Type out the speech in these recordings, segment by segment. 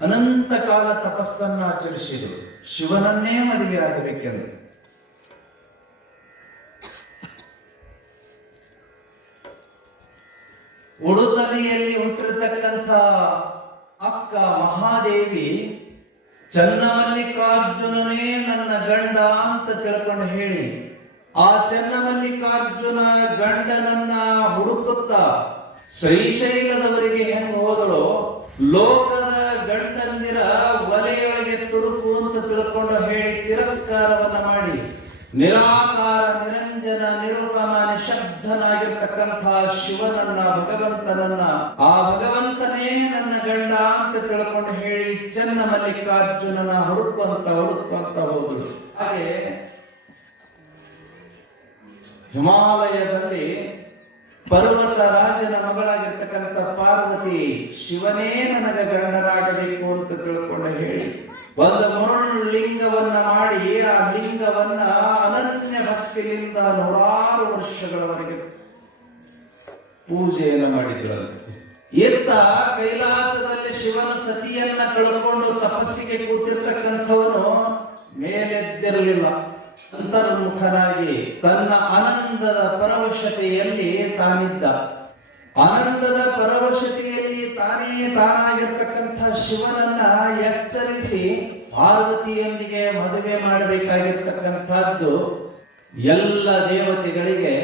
ಅನಂತ ಕಾಲ ತಪಸ್ಸನ್ನ ಆಚರಿಸಿದರು, ಶಿವನನ್ನೇ ಮದುವೆಯಾಗಬೇಕೆಂದು. ಉಡುತಲೆಯಲ್ಲಿ ಹುಟ್ಟಿರತಕ್ಕಂಥ ಅಕ್ಕ ಮಹಾದೇವಿ ಚನ್ನಮಲ್ಲಿಕಾರ್ಜುನನೇ ನನ್ನ ಗಂಡ ಅಂತ ತಿಳ್ಕೊಂಡು ಹೇಳಿ, ಆ ಚನ್ನಮಲ್ಲಿಕಾರ್ಜುನ ಗಂಡನನ್ನ ಹುಡುಕುತ್ತಾ ಶ್ರೀಶೈಲದವರೆಗೆ ಹೆಂಗ ಹೋದಳು, ಲೋಕದ ಗಂಡಂದಿರ ವಲೆಯೊಳಗೆ ತುರುಕು ಅಂತ ತಿಳ್ಕೊಂಡು ಹೇಳಿ ತಿರಸ್ಕಾರವನ್ನ ಮಾಡಿ, ನಿರಾಕಾರ ನಿರಂಜನ ನಿರುಪಮ ನಿಶಬ್ದನಾಗಿರ್ತಕ್ಕಂಥ ಶಿವನನ್ನ, ಭಗವಂತನನ್ನ, ಆ ಭಗವಂತನೇ ನನ್ನ ಗಂಡ ಅಂತ ತಿಳ್ಕೊಂಡು ಹೇಳಿ ಚನ್ನಮಲ್ಲಿಕಾರ್ಜುನನ ಹುಡುಕುವಂತ ಹೋದಳು. ಹಾಗೆ ಹಿಮಾಲಯದಲ್ಲಿ ಪರ್ವತ ರಾಜನ ಮಗಳಾಗಿರ್ತಕ್ಕಂಥ ಪಾರ್ವತಿ ಶಿವನೇ ನನಗ ಗಂಡನಾಗಬೇಕು ಅಂತ ತಿಳ್ಕೊಂಡು ಹೇಳಿ ಒಂದು ಮರಳು ಲಿಂಗವನ್ನ ಮಾಡಿ, ಆ ಲಿಂಗವನ್ನ ಅನನ್ಯ ಭಕ್ತಿಯಿಂದ 100 ವರ್ಷಗಳವರೆಗೆ ಪೂಜೆಯನ್ನು ಮಾಡಿದ್ರಂತೆ. ಇತ್ತ ಕೈಲಾಸದಲ್ಲಿ ಶಿವನ ಸತಿಯನ್ನ ಕಳ್ಕೊಂಡು ತಪಸ್ಸಿಗೆ ಕೂತಿರ್ತಕ್ಕಂಥವನು ಮೇಲೆದ್ದಿರಲಿಲ್ಲ. ಅಂತರ್ಮುಖನಾಗಿ ತನ್ನ ಆನಂದದ ಪರವಶತೆಯಲ್ಲಿ ತಾನಿದ್ದ. ಆನಂದದ ಪರವಶತೆಯಲ್ಲಿ ತಾನಾಗಿರ್ತಕ್ಕಂಥ ಶಿವನನ್ನ ಎಚ್ಚರಿಸಿ ಪಾರ್ವತಿಯೊಂದಿಗೆ ಮದುವೆ ಮಾಡಬೇಕಾಗಿರ್ತಕ್ಕಂಥದ್ದು ಎಲ್ಲ ದೇವತೆಗಳಿಗೆ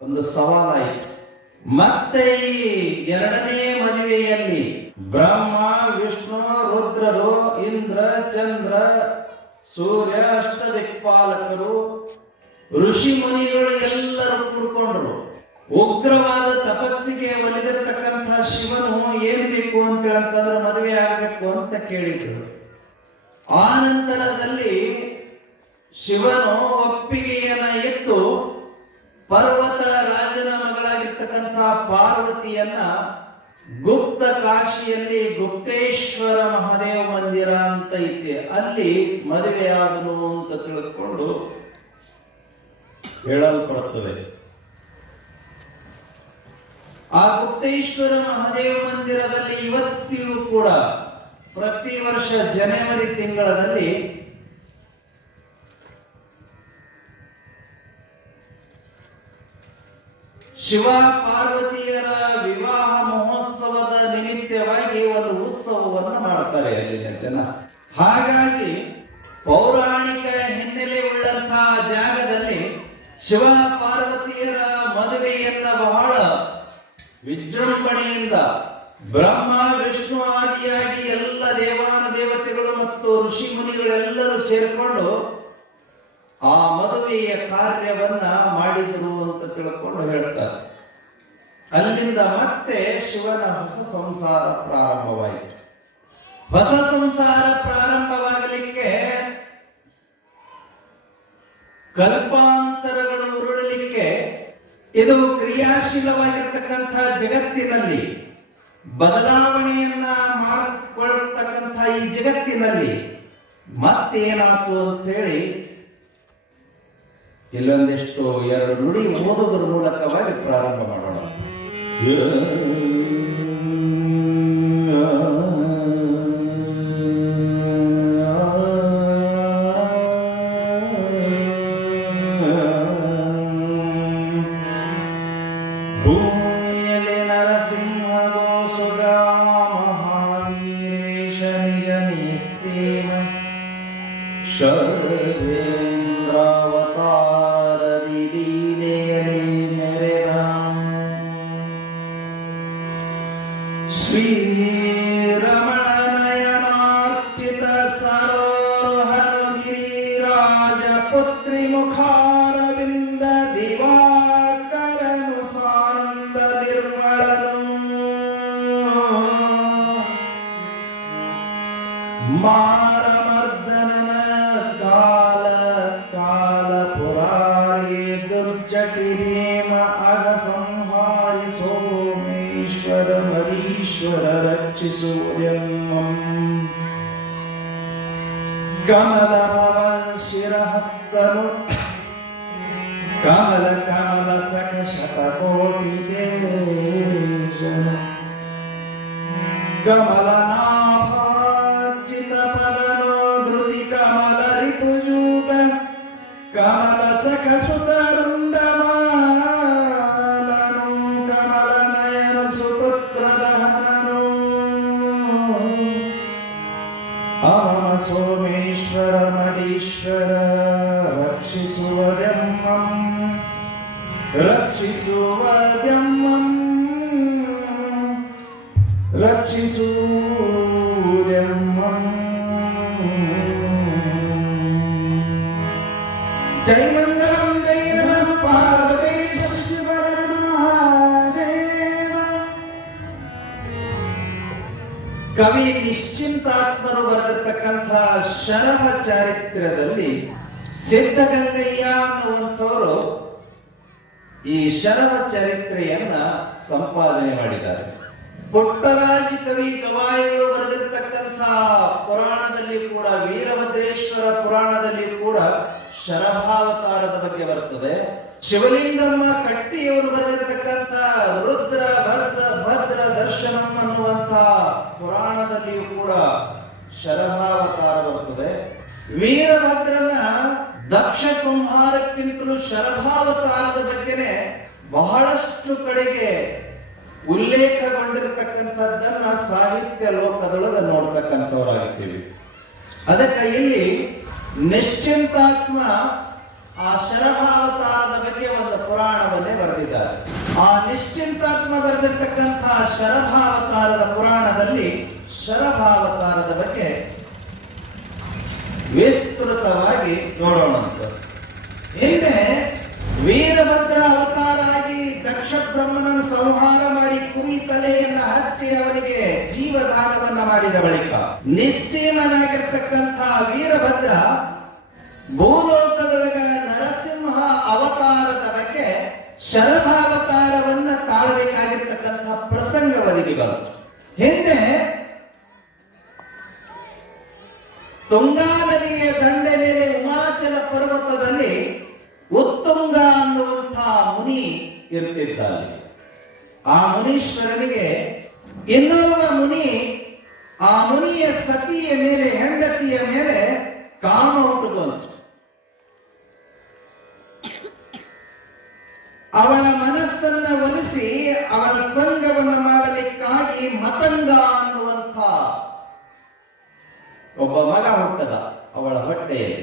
ಒಂದು ಸವಾಲಾಯಿತು. ಮತ್ತೆ ಈ ಎರಡನೇ ಮದುವೆಯಲ್ಲಿ ಬ್ರಹ್ಮ, ವಿಷ್ಣು, ರುದ್ರರು, ಇಂದ್ರ, ಚಂದ್ರ, ಸೂರ್ಯ, ಅಷ್ಟದಿಕ್ಪಾಲಕರು, ಋಷಿ ಮುನಿಗಳು ಎಲ್ಲರೂ ಕೂಡ್ಕೊಂಡ್ರು. ಉಗ್ರವಾದ ತಪಸ್ಸಿಗೆ ಒಲಿದಿರ್ತಕ್ಕಂಥ ಶಿವನು ಏನ್ ಬೇಕು ಅಂತಂದ್ರೆ ಮದುವೆ ಆಗಬೇಕು ಅಂತ ಕೇಳಿದ್ರು. ಆ ನಂತರದಲ್ಲಿ ಶಿವನು ಒಪ್ಪಿಗೆಯನ್ನ ಇಟ್ಟು ಪರ್ವತ ರಾಜನ ಮಗಳಾಗಿರ್ತಕ್ಕಂಥ ಪಾರ್ವತಿಯನ್ನ ಗುಪ್ತ ಕಾಶಿಯಲ್ಲಿ ಗುಪ್ತೇಶ್ವರ ಮಹಾದೇವ ಮಂದಿರ ಅಂತ ಐತೆ, ಅಲ್ಲಿ ಮದುವೆಯಾದನು ಅಂತ ತಿಳ್ಕೊಂಡು ಹೇಳಲ್ಪಡುತ್ತದೆ. ಆ ಗುಪ್ತೇಶ್ವರ ಮಹಾದೇವ ಮಂದಿರದಲ್ಲಿ ಇವತ್ತಿಗೂ ಕೂಡ ಪ್ರತಿ ವರ್ಷ ಜನವರಿ ತಿಂಗಳಲ್ಲಿ ಶಿವ ಪಾರ್ವತಿಯರ ವಿವಾಹ ಮಹೋತ್ಸವದ ನಿಮಿತ್ತವಾಗಿ ಒಂದು ಉತ್ಸವವನ್ನು ಮಾಡ್ತಾರೆ ಅಲ್ಲಿನ ಜನ. ಹಾಗಾಗಿ ಪೌರಾಣಿಕ ಹಿನ್ನೆಲೆ ಉಳ್ಳಂತಹ ಜಾಗದಲ್ಲಿ ಶಿವ ಪಾರ್ವತಿಯರ ಮದುವೆಯನ್ನ ಬಹಳ ವಿಜೃಂಭಣೆಯಿಂದ ಬ್ರಹ್ಮ, ವಿಷ್ಣು ಆದಿಯಾಗಿ ಎಲ್ಲ ದೇವಾನ ದೇವತೆಗಳು ಮತ್ತು ಋಷಿ ಮುನಿಗಳೆಲ್ಲರೂ ಸೇರಿಕೊಂಡು ಆ ಮದುವೆಯ ಕಾರ್ಯವನ್ನ ಮಾಡಿದರು ಅಂತ ತಿಳ್ಕೊಂಡು ಹೇಳ್ತಾರೆ. ಅಲ್ಲಿಂದ ಮತ್ತೆ ಶಿವನ ಹೊಸ ಸಂಸಾರ ಪ್ರಾರಂಭವಾಯಿತು. ಹೊಸ ಸಂಸಾರ ಪ್ರಾರಂಭವಾಗಲಿಕ್ಕೆ ಕಲ್ಪಾಂತರಗಳು ಉರುಳಲಿಕ್ಕೆ, ಇದು ಕ್ರಿಯಾಶೀಲವಾಗಿರ್ತಕ್ಕಂಥ ಜಗತ್ತಿನಲ್ಲಿ ಬದಲಾವಣೆಯನ್ನ ಮಾಡಿಕೊಳ್ಳತಕ್ಕಂಥ ಈ ಜಗತ್ತಿನಲ್ಲಿ ಮತ್ತೇನಾಯ್ತು ಅಂತ ಹೇಳಿ ಇಲ್ಲೊಂದಿಷ್ಟು 2 ನುಡಿ ಓದೋದ್ರ ಮೂಲಕವಾಗಿ ಪ್ರಾರಂಭ ಮಾಡೋಣ. ಭೂಮಿಯಲ್ಲಿ ನರಸಿಂಹ ಗೋಸುಗ ಮಹಾವೀರೇಶ ನಿಜ ನಿಸ್ಸೇನ ಶರ್ವೇಂದ್ರಾವತಾರದಿ ಲೀಲೆಯಲಿ ಮೆರೆದ ಶ್ರೀರಮಣ ನಯನಾರ್ಚಿತ ಸರೋಹರು ಗಿರಿರಾಜ ಪುತ್ರಿ ಮುಖಾರವಿಂದ ದಿವಾಕರನು ಸಾನಂದ ನಿರ್ಮಳನು ಮಾರಮರ್ದನನ ಕಾಲ ಕಾಲ ಪುರಾರಿ ದುರ್ಜಟಿ ಹೇಮ ಅಗ ಸಂಹಾರಿ ಸೋಮೇಶ್ವರ ಹರೀಶ್ವರ ರಕ್ಷಿಸುವುದೆಮ್ಮಂ ಕಮಲ ಭವ ಶಿರಹಸ್ತನು ಕಮಲ ಕಮಲ ಸಖ ಶತಕೋಟಿ ದೇಶನು ಕಮಲನಾಭ ರಿಪುಜೂಟ ಕಮಲ ಸಖಸುತರುಂಡಮಾಲನು ಕಮಲ ನಯನ ಸುಪುತ್ರದಹನನು ಅವನ ಸೋಮೇಶ್ವರ ಮದೀಶ್ವರ ರಕ್ಷಿಸುವದೆಮ್ಮಂ ರಕ್ಷಿಸುವದೆಮ್ಮಂ ರಕ್ಷಿಸುವುದೆಮ್ಮಂ. ಜೈ ಮಂಗಲಂ ಜೈ ನಮಃ ಪಾರ್ವತಿ ಶಿವ ಮಹಾದೇವ. ಕವಿ ನಿಶ್ಚಿಂತಾತ್ಮರು ಬರೆದಿರ್ತಕ್ಕಂಥ ಶರಭ ಚಾರಿತ್ರ್ಯದಲ್ಲಿ ಸಿದ್ಧಗಂಗಯ್ಯ ಅನ್ನುವಂಥವರು ಈ ಶರಭ ಚರಿತ್ರೆಯನ್ನ ಸಂಪಾದನೆ ಮಾಡಿದ್ದಾರೆ. ಪುಟ್ಟರಾಜಿ ಕವಿ ಗವಾಯಿಗಳು ಬರೆದಿರ್ತಕ್ಕಂಥ ಪುರಾಣದಲ್ಲಿ ಕೂಡ, ವೀರಭದ್ರೇಶ್ವರ ಪುರಾಣದಲ್ಲಿ ಕೂಡ ಶರಭಾವತಾರದ ಬಗ್ಗೆ ಬರುತ್ತದೆ. ಶಿವಲಿಂಗಮ್ಮ ಕಟ್ಟಿಯವರು ಬರೆದಿರ್ತಕ್ಕಂಥ ರುದ್ರ ಭದ್ರ ದರ್ಶನಂ ಅನ್ನುವಂಥ ಪುರಾಣದಲ್ಲಿಯೂ ಕೂಡ ಶರಭಾವತಾರ ಬರುತ್ತದೆ. ವೀರಭದ್ರನ ದಕ್ಷ ಸಂಹಾರಕ್ಕಿಂತಲೂ ಶರಭಾವತಾರದ ಬಗ್ಗೆನೆ ಬಹಳಷ್ಟು ಕಡೆಗೆ ಉಲ್ಲೇಖಗೊಂಡಿರತಕ್ಕಂಥದ್ದನ್ನ ಸಾಹಿತ್ಯ ಲೋಕದೊಳಗೆ ನೋಡ್ತಕ್ಕಂಥವರಾಗಿದ್ದೀವಿ. ಅದಕ್ಕೆ ಇಲ್ಲಿ ನಿಶ್ಚಿಂತಾತ್ಮ ಆ ಶರಭಾವತಾರದ ಬಗ್ಗೆ ಒಂದು ಪುರಾಣವನ್ನೇ ಬರೆದಿದ್ದಾರೆ. ಆ ನಿಶ್ಚಿಂತಾತ್ಮ ಬರೆದಿರ್ತಕ್ಕಂತಹ ಶರಭಾವತಾರದ ಪುರಾಣದಲ್ಲಿ ಶರಭಾವತಾರದ ಬಗ್ಗೆ ವಿಸ್ತೃತವಾಗಿ ನೋಡೋಣ. ಹಿಂದೆ ವೀರಭದ್ರ ಅವತಾರ ಆಗಿ ದಕ್ಷ ಬ್ರಹ್ಮನನ್ನು ಸಂಹಾರ ಮಾಡಿ ಕುರಿ ತಲೆಯನ್ನ ಹಚ್ಚಿ ಅವನಿಗೆ ಜೀವದಾನವನ್ನ ಮಾಡಿದ ಬಳಿಕ ನಿಸ್ಸೀಮನಾಗಿರ್ತಕ್ಕಂಥ ವೀರಭದ್ರ ಭೂಲೋಕದೊಳಗ ನರಸಿಂಹ ಅವತಾರದ ಬಗ್ಗೆ ಶರಭಾವತಾರವನ್ನ ತಾಳಬೇಕಾಗಿರ್ತಕ್ಕಂಥ ಪ್ರಸಂಗ ಒದಗಿ ಬಂತು. ಹಿಂದೆ ತುಂಗಾ ನದಿಯ ದಂಡೆ ಮೇಲೆ ಉಮಾಚಲ ಪರ್ವತದಲ್ಲಿ ಉತ್ತುಂಗ ಅನ್ನುವಂಥ ಮುನಿ ಇರ್ತಿದ್ದಾನೆ. ಆ ಮುನೀಶ್ವರನಿಗೆ ಇನ್ನೊಬ್ಬ ಮುನಿ, ಆ ಮುನಿಯ ಸತಿಯ ಮೇಲೆ, ಹೆಂಡತಿಯ ಮೇಲೆ ಕಾಮ ಹುಟ್ಟುಕೊಂತು. ಅವಳ ಮನಸ್ಸನ್ನ ಒಲಿಸಿ ಅವಳ ಸಂಗವನ್ನು ಮಾಡಲಿಕ್ಕಾಗಿ ಮತಂಗ ಅನ್ನುವಂಥ ಒಬ್ಬ ಮಗ ಹುಟ್ಟದ ಅವಳ ಹೊಟ್ಟೆಯಲ್ಲಿ.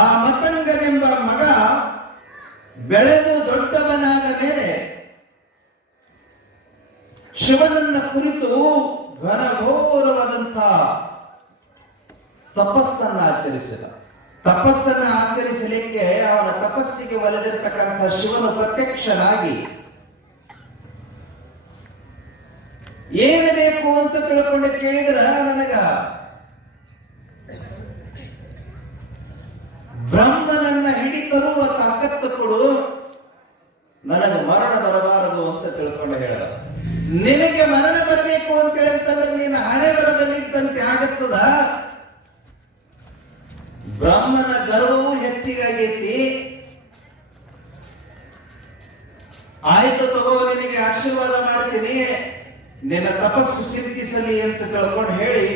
ಆ ಮತಂಗನೆಂಬ ಮಗ ಬೆಳೆದು ದೊಡ್ಡವನಾದ ಮೇಲೆ ಶಿವನನ್ನ ಕುರಿತು ಘನಘೋರವಾದಂಥ ತಪಸ್ಸನ್ನ ಆಚರಿಸಿದ. ತಪಸ್ಸನ್ನ ಆಚರಿಸಲಿಕ್ಕೆ ಅವನ ತಪಸ್ಸಿಗೆ ಒಲಿದಿರ್ತಕ್ಕಂಥ ಶಿವನು ಪ್ರತ್ಯಕ್ಷನಾಗಿ ಏನು ಬೇಕು ಅಂತ ತಿಳ್ಕೊಂಡು ಕೇಳಿದ್ರ, ನನಗ ಬ್ರಹ್ಮನನ್ನ ಹಿಡಿತರುವ ತಾಕತ್ತು ಕೊಡು, ನನಗೆ ಮರಣ ಬರಬಾರದು ಅಂತ ತಿಳ್ಕೊಂಡು ಹೇಳ. ನಿನಗೆ ಮರಣ ಬರಬೇಕು ಅಂತ ಹೇಳ್ತಂದ್ರೆ ನೀನು ಹಣೆ ಬರದಲ್ಲಿ ಇದ್ದಂತೆ ಆಗುತ್ತದ. ಬ್ರಹ್ಮನ ಗರ್ವವು ಹೆಚ್ಚಿಗಾಗೈತಿ. ಆಯ್ತು ತಗೋ, ನಿನಗೆ ಆಶೀರ್ವಾದ ಮಾಡ್ತೀನಿ, ನಿನ್ನ ತಪಸ್ಸು ಸಿದ್ಧಿಸಲಿ ಅಂತ ತಿಳ್ಕೊಂಡು ಹೇಳಿ